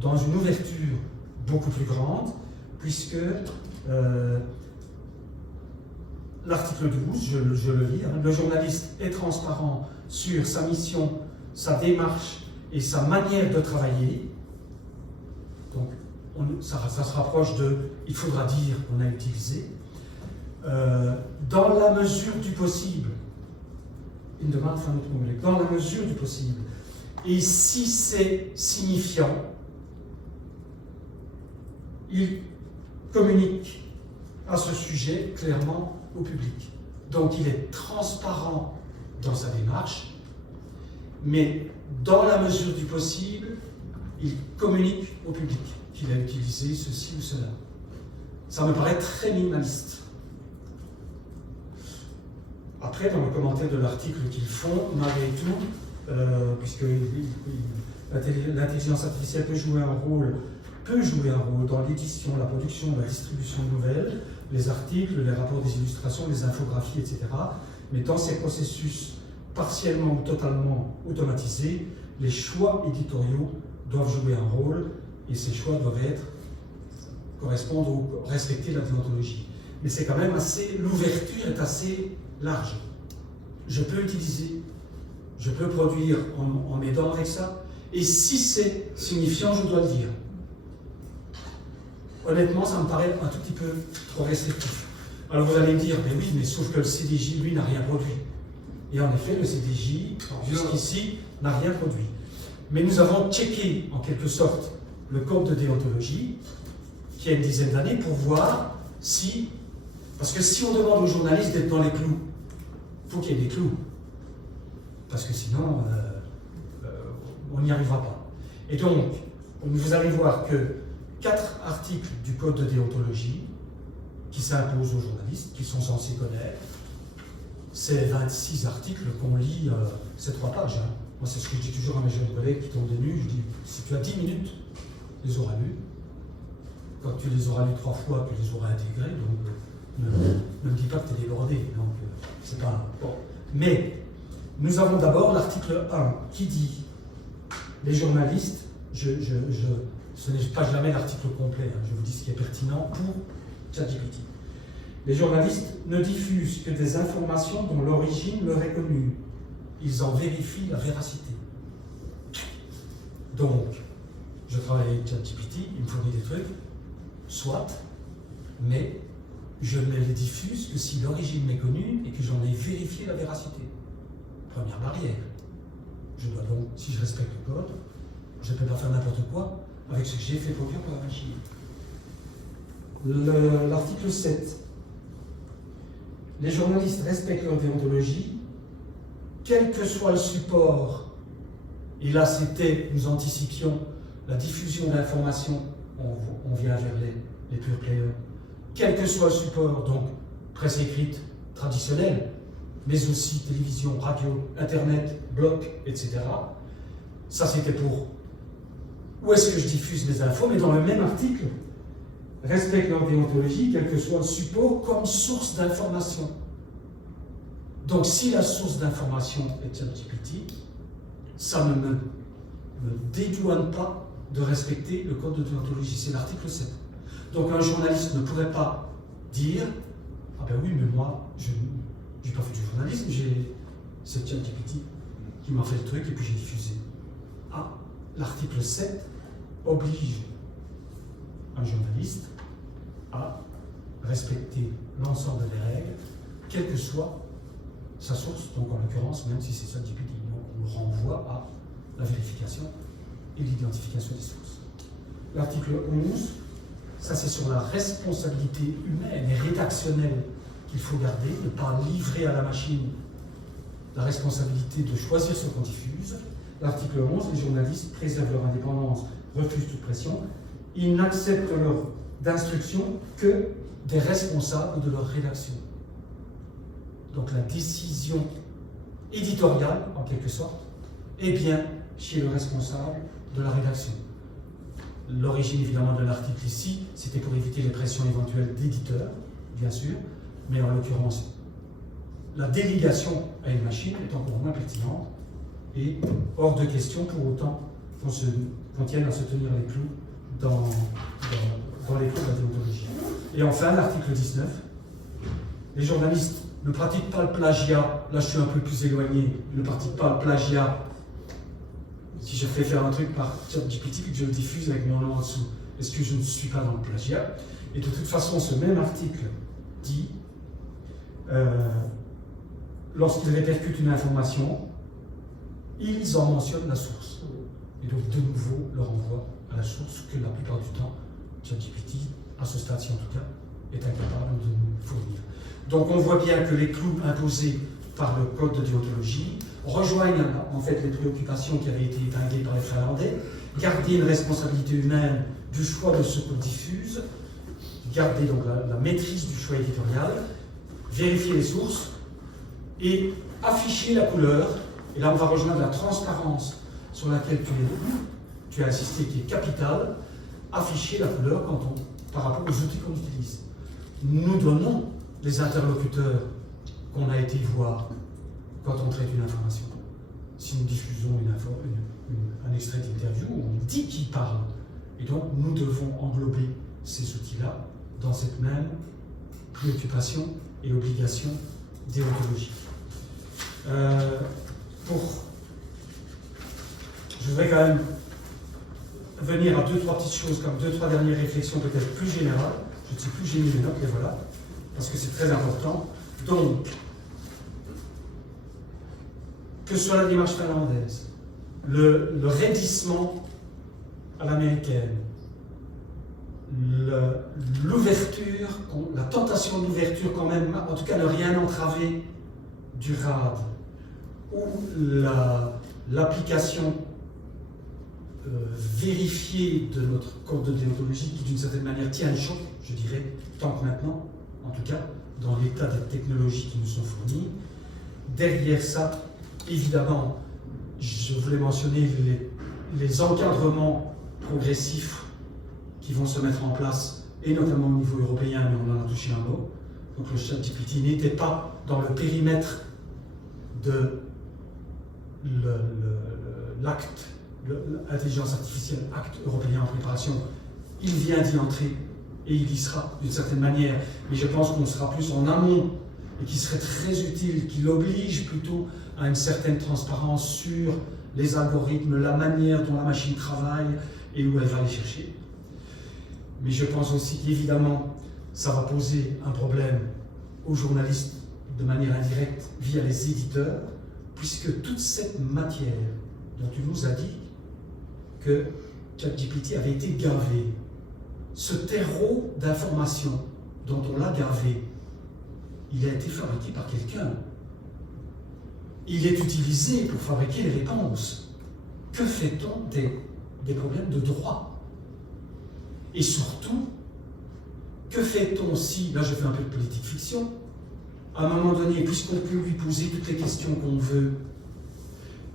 dans une ouverture beaucoup plus grande, puisque l'article 12, je le lis, hein, le journaliste est transparent sur sa mission, sa démarche et sa manière de travailler. Donc, ça se rapproche de « il faudra dire qu'on a utilisé ». Dans la mesure du possible, dans la mesure du possible, et si c'est signifiant, il communique à ce sujet clairement au public. Donc il est transparent dans sa démarche, mais dans la mesure du possible, il communique au public qu'il a utilisé ceci ou cela. Ça me paraît très minimaliste. Après, dans le commentaire de l'article qu'ils font, malgré tout, puisque l'intelligence artificielle peut jouer un rôle dans l'édition, la production, la distribution de nouvelles, les articles, les rapports des illustrations, les infographies, etc. Mais dans ces processus partiellement ou totalement automatisés, les choix éditoriaux doivent jouer un rôle et ces choix doivent correspondre ou respecter la déontologie. Mais c'est quand même l'ouverture est assez large. Je peux utiliser, je peux produire en m'aidant avec ça, et si c'est signifiant, je dois le dire. Honnêtement, ça me paraît un tout petit peu trop restrictif. Alors vous allez me dire, mais oui, mais sauf que le CDJ, lui, n'a rien produit. Et en effet, le CDJ, jusqu'ici, n'a rien produit. Mais nous avons checké, en quelque sorte, le code de déontologie, qui a une dizaine d'années, pour voir si... Parce que si on demande aux journalistes d'être dans les clous, il faut qu'il y ait des clous. Parce que sinon, on n'y arrivera pas. Et donc, vous allez voir que 4 articles du code de déontologie qui s'imposent aux journalistes, qui sont censés connaître, c'est 26 articles qu'on lit, c'est 3 pages. Hein. Moi, c'est ce que je dis toujours à mes jeunes collègues qui tombent des nues. Je dis, si tu as 10 minutes, tu les auras lus. Quand tu les auras lus 3 fois, tu les auras intégrés. Donc, ne me dis pas que tu es débordé. Donc, c'est pas bon. Mais nous avons d'abord l'article 1 qui dit les journalistes, ce n'est pas jamais l'article complet, hein, je vous dis ce qui est pertinent pour ChatGPT. Les journalistes ne diffusent que des informations dont l'origine leur est connue. Ils en vérifient la véracité. Donc, je travaille avec ChatGPT, il me fournit des trucs, soit, mais je ne les diffuse que si l'origine m'est connue et que j'en ai vérifié la véracité. Première barrière. Je dois donc, si je respecte le code, je ne peux pas faire n'importe quoi avec ce que j'ai fait produire par la machine. L'article 7. Les journalistes respectent leur déontologie, quel que soit le support. Et là, nous anticipions la diffusion d'informations, on vient vers les pure players. Quel que soit le support, donc presse écrite traditionnelle, mais aussi télévision, radio, internet, blog, etc. Ça, c'était pour où est-ce que je diffuse mes infos, mais dans le même article, respecte leur déontologie, quel que soit le support, comme source d'information. Donc, si la source d'information est ChatGPT, ça ne me dédouane pas de respecter le code de déontologie. C'est l'article 7. Donc, un journaliste ne pourrait pas dire « Ah ben oui, mais moi, je n'ai pas fait du journalisme, c'est ChatGPT qui m'a fait le truc et puis j'ai diffusé. » Ah, l'article 7 oblige un journaliste à respecter l'ensemble des règles, quelle que soit sa source, donc en l'occurrence, même si c'est ChatGPT. Donc on le renvoie à la vérification et l'identification des sources. L'article 11, ça c'est sur la responsabilité humaine et rédactionnelle qu'il faut garder, ne pas livrer à la machine la responsabilité de choisir ce qu'on diffuse. L'article 11, les journalistes préservent leur indépendance, refusent toute pression. Ils n'acceptent d'instruction que des responsables de leur rédaction. Donc la décision éditoriale, en quelque sorte, est bien chez le responsable de la rédaction. L'origine évidemment de l'article ici, c'était pour éviter les pressions éventuelles d'éditeurs, bien sûr, mais en l'occurrence, la délégation à une machine est encore moins pertinente et hors de question pour autant qu'on tienne à se tenir les clous dans les clous de la déontologie. Et enfin, l'article 19, les journalistes ne pratiquent pas le plagiat, là je suis un peu plus éloigné, ne pratiquent pas le plagiat. Si je fais faire un truc par ChatGPT et que je le diffuse avec mon nom en dessous, est-ce que je ne suis pas dans le plagiat? Et de toute façon, ce même article dit, lorsqu'il répercute une information, ils en mentionnent la source. Et donc, de nouveau, le renvoi à la source que la plupart du temps, ChatGPT, à ce stade-ci en tout cas, est incapable de nous fournir. Donc, on voit bien que les clous imposés par le code de déontologie rejoignent en fait les préoccupations qui avaient été étinguées par les Finlandais, garder une responsabilité humaine du choix de ce qu'on diffuse, garder donc la maîtrise du choix éditorial, vérifier les sources et afficher la couleur. Et là, on va rejoindre la transparence sur laquelle tu as insisté, qui est capitale. Afficher la couleur par rapport aux outils qu'on utilise. Nous donnons les interlocuteurs qu'on a été voir quand on traite une information. Si nous diffusons un extrait d'interview, on dit qui parle. Et donc, nous devons englober ces outils-là dans cette même préoccupation et obligation déontologique. Je voudrais quand même venir à 2-3 petites choses, comme 2-3 dernières réflexions peut-être plus générales. Je ne sais plus, j'ai mis mes notes, les voilà, parce que c'est très important. Donc, que ce soit la démarche finlandaise, le raidissement à l'américaine, l'ouverture, la tentation d'ouverture quand même, en tout cas ne rien entraver du RAD, ou l'application vérifiée de notre code de déontologie qui d'une certaine manière tient le choc, je dirais, tant que maintenant, en tout cas, dans l'état des technologies qui nous sont fournies. Derrière ça, évidemment, je voulais mentionner les encadrements progressifs qui vont se mettre en place, et notamment au niveau européen, mais on en a touché un mot. Donc le ChatGPT n'était pas dans le périmètre de l'acte, l'intelligence artificielle, acte européen en préparation. Il vient d'y entrer et il y sera d'une certaine manière, mais je pense qu'on sera plus en amont et qui serait très utile, qui l'oblige plutôt à une certaine transparence sur les algorithmes, la manière dont la machine travaille et où elle va les chercher. Mais je pense aussi qu'évidemment, ça va poser un problème aux journalistes de manière indirecte via les éditeurs, puisque toute cette matière dont tu nous as dit que ChatGPT avait été gavé, ce terreau d'informations dont on l'a gavé, il a été fabriqué par quelqu'un. Il est utilisé pour fabriquer les réponses. Que fait-on des problèmes de droit? Et surtout, que fait-on si, là je fais un peu de politique fiction, à un moment donné, puisqu'on peut lui poser toutes les questions qu'on veut,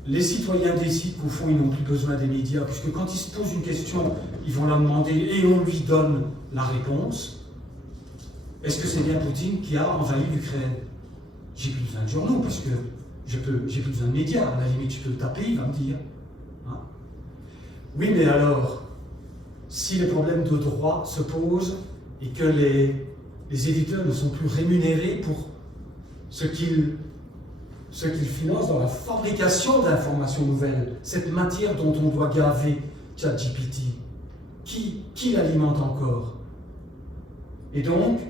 les citoyens décident qu'au fond ils n'ont plus besoin des médias, puisque quand ils se posent une question, ils vont la demander et on lui donne la réponse. Est-ce que c'est bien Poutine qui a envahi l'Ukraine? J'ai plus besoin de journaux, puisque j'ai plus besoin de médias. À la limite, je peux le taper, il va me dire. Hein? Oui, mais alors, si les problèmes de droit se posent et que les éditeurs ne sont plus rémunérés pour ce qu'ils financent dans la fabrication d'informations nouvelles, cette matière dont on doit gaver ChatGPT, qui l'alimente encore? Et donc,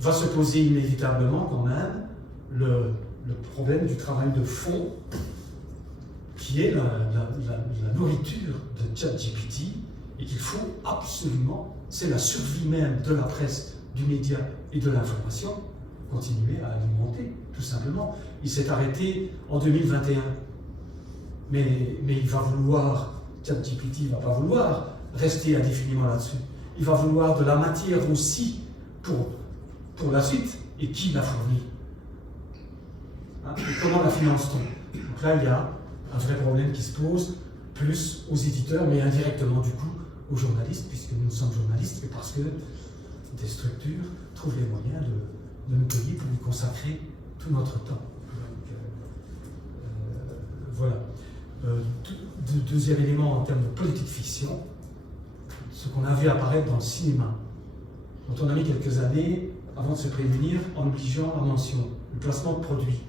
va se poser inévitablement quand même le problème du travail de fond, qui est la nourriture de ChatGPT, et qu'il faut absolument, c'est la survie même de la presse, du média et de l'information, continuer à alimenter, tout simplement. Il s'est arrêté en 2021. Mais il va vouloir, ChatGPT ne va pas vouloir rester indéfiniment là-dessus. Il va vouloir de la matière aussi pour la suite. Et qui la fournit? Hein? Et comment la finance-t-on? Donc là, il y a un vrai problème qui se pose, plus aux éditeurs, mais indirectement du coup aux journalistes, puisque nous sommes journalistes, et parce que des structures trouvent les moyens de nous payer pour nous consacrer tout notre temps. Donc, voilà. Deuxième élément en termes de politique fiction, ce qu'on a vu apparaître dans le cinéma, dont on a mis quelques années avant de se prémunir en obligeant la mention, le placement de produits.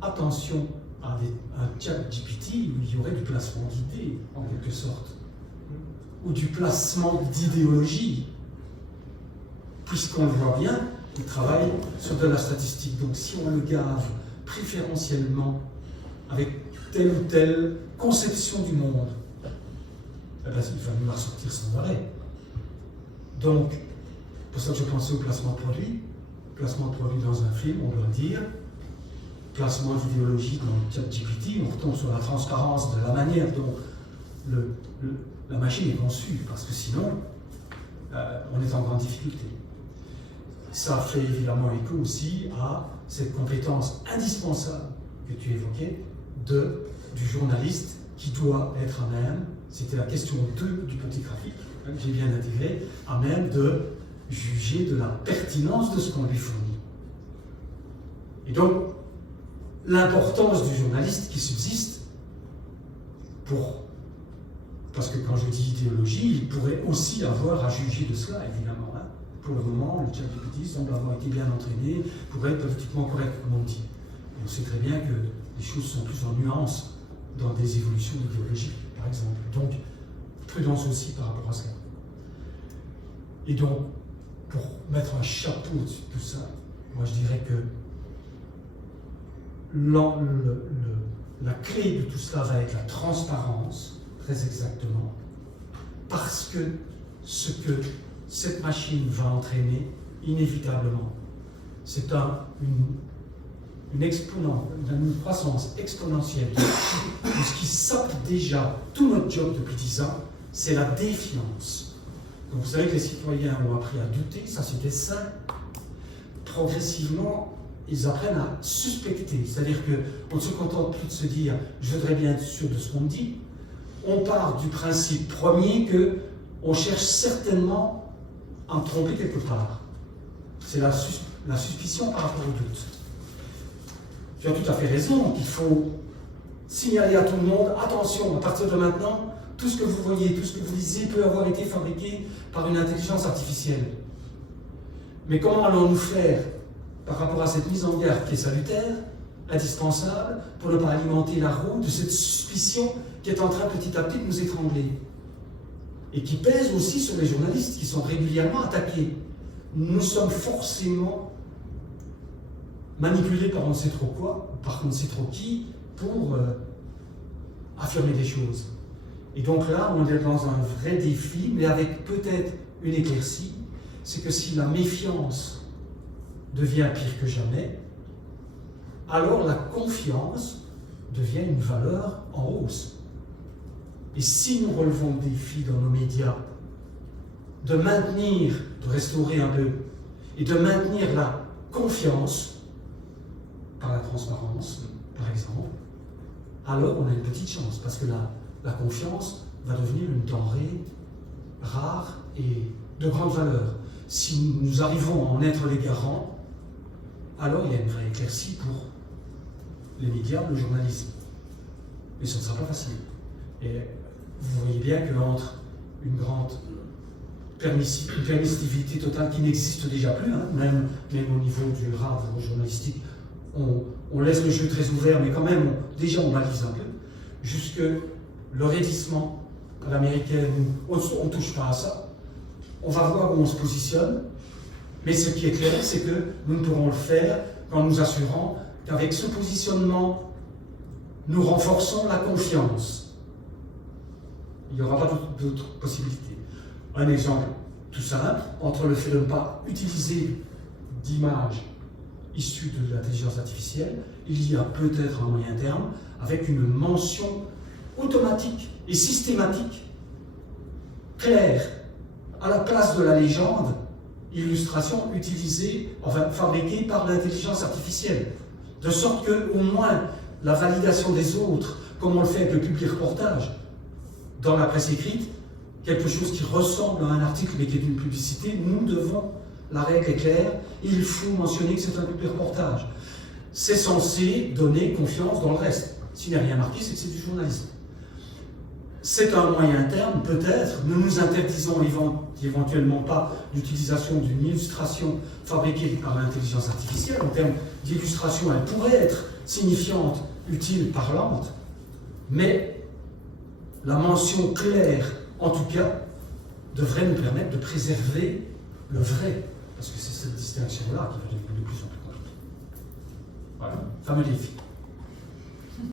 Attention à un ChatGPT où il y aurait du placement d'idées, en quelque sorte, ou du placement d'idéologie, puisqu'on le voit bien, il travaille sur de la statistique. Donc si on le gave préférentiellement avec telle ou telle conception du monde, eh ben, il va nous la ressortir sans arrêt. Donc, pour ça que je pensais au placement de produit. Placement de produit dans un film, on doit dire. Placement d'idéologie dans ChatGPT, on retombe sur la transparence de la manière dont la machine est conçue, parce que sinon, on est en grande difficulté. Ça fait évidemment écho aussi à cette compétence indispensable que tu évoquais du journaliste qui doit être à même, c'était la question 2 du petit graphique, que j'ai bien intégré, à même de juger de la pertinence de ce qu'on lui fournit. Et donc, l'importance du journaliste qui subsiste parce que quand je dis idéologie, il pourrait aussi avoir à juger de cela, évidemment. Hein. Pour le moment, le ChatGPT semble avoir été bien entraîné pour être politiquement correct, comme on dit. Et on sait très bien que les choses sont plus en nuance dans des évolutions idéologiques, par exemple. Donc, prudence aussi par rapport à cela. Et donc, pour mettre un chapeau dessus tout ça, moi je dirais que la clé de tout cela va être la transparence, très exactement, parce que ce que cette machine va entraîner, inévitablement, c'est une croissance exponentielle de ce qui sape déjà tout notre job depuis 10 ans, c'est la défiance. Donc vous savez que les citoyens ont appris à douter, ça c'était sain. Progressivement, ils apprennent à suspecter, c'est-à-dire qu'on ne se contente plus de se dire « je voudrais bien être sûr de ce qu'on me dit », on part du principe premier qu'on cherche certainement à me tromper quelque part. C'est la suspicion par rapport au doute. Tu as tout à fait raison qu'il faut signaler à tout le monde « attention, à partir de maintenant, tout ce que vous voyez, tout ce que vous lisez peut avoir été fabriqué par une intelligence artificielle. » Mais comment allons-nous faire par rapport à cette mise en garde qui est salutaire, indispensable, pour ne pas alimenter la roue de cette suspicion qui est en train petit à petit de nous étrangler et qui pèse aussi sur les journalistes qui sont régulièrement attaqués. Nous sommes forcément manipulés par on ne sait trop quoi, par on ne sait trop qui, pour affirmer des choses. Et donc là, on est dans un vrai défi, mais avec peut-être une éclaircie, c'est que si la méfiance devient pire que jamais, alors la confiance devient une valeur en hausse. Et si nous relevons le défi dans nos médias de maintenir, de restaurer un peu, et de maintenir la confiance par la transparence, par exemple, alors on a une petite chance, parce que la confiance va devenir une denrée rare et de grande valeur. Si nous arrivons à en être les garants, alors il y a une vraie éclaircie pour les médias, le journalisme. Mais ce ne sera pas facile. Et vous voyez bien qu'entre une grande permissivité totale qui n'existe déjà plus, hein, même au niveau du rare journalistique, on laisse le jeu très ouvert, mais quand même, déjà on balise un peu, jusque le raidissement à l'américaine, on ne touche pas à ça. On va voir où on se positionne, mais ce qui est clair, c'est que nous ne pourrons le faire qu'en nous assurant qu'avec ce positionnement, nous renforçons la confiance. Il n'y aura pas d'autres possibilités. Un exemple tout simple, entre le fait de ne pas utiliser d'images issues de l'intelligence artificielle, il y a peut-être un moyen terme avec une mention automatique et systématique, claire, à la place de la légende, illustration utilisée, enfin fabriquée par l'intelligence artificielle. De sorte que, au moins, la validation des autres, comme on le fait avec le public reportage, dans la presse écrite, quelque chose qui ressemble à un article mais qui est une publicité, nous devons, la règle est claire, il faut mentionner que c'est un public reportage. C'est censé donner confiance dans le reste. S'il n'y a rien marqué, c'est que c'est du journalisme. C'est un moyen terme, peut-être. Nous nous interdisons éventuellement pas l'utilisation d'une illustration fabriquée par l'intelligence artificielle. En termes d'illustration, elle pourrait être signifiante, utile, parlante, mais la mention claire, en tout cas, devrait nous permettre de préserver le vrai, parce que c'est cette distinction-là qui va devenir de plus en plus compliquée. Voilà, fameux défi.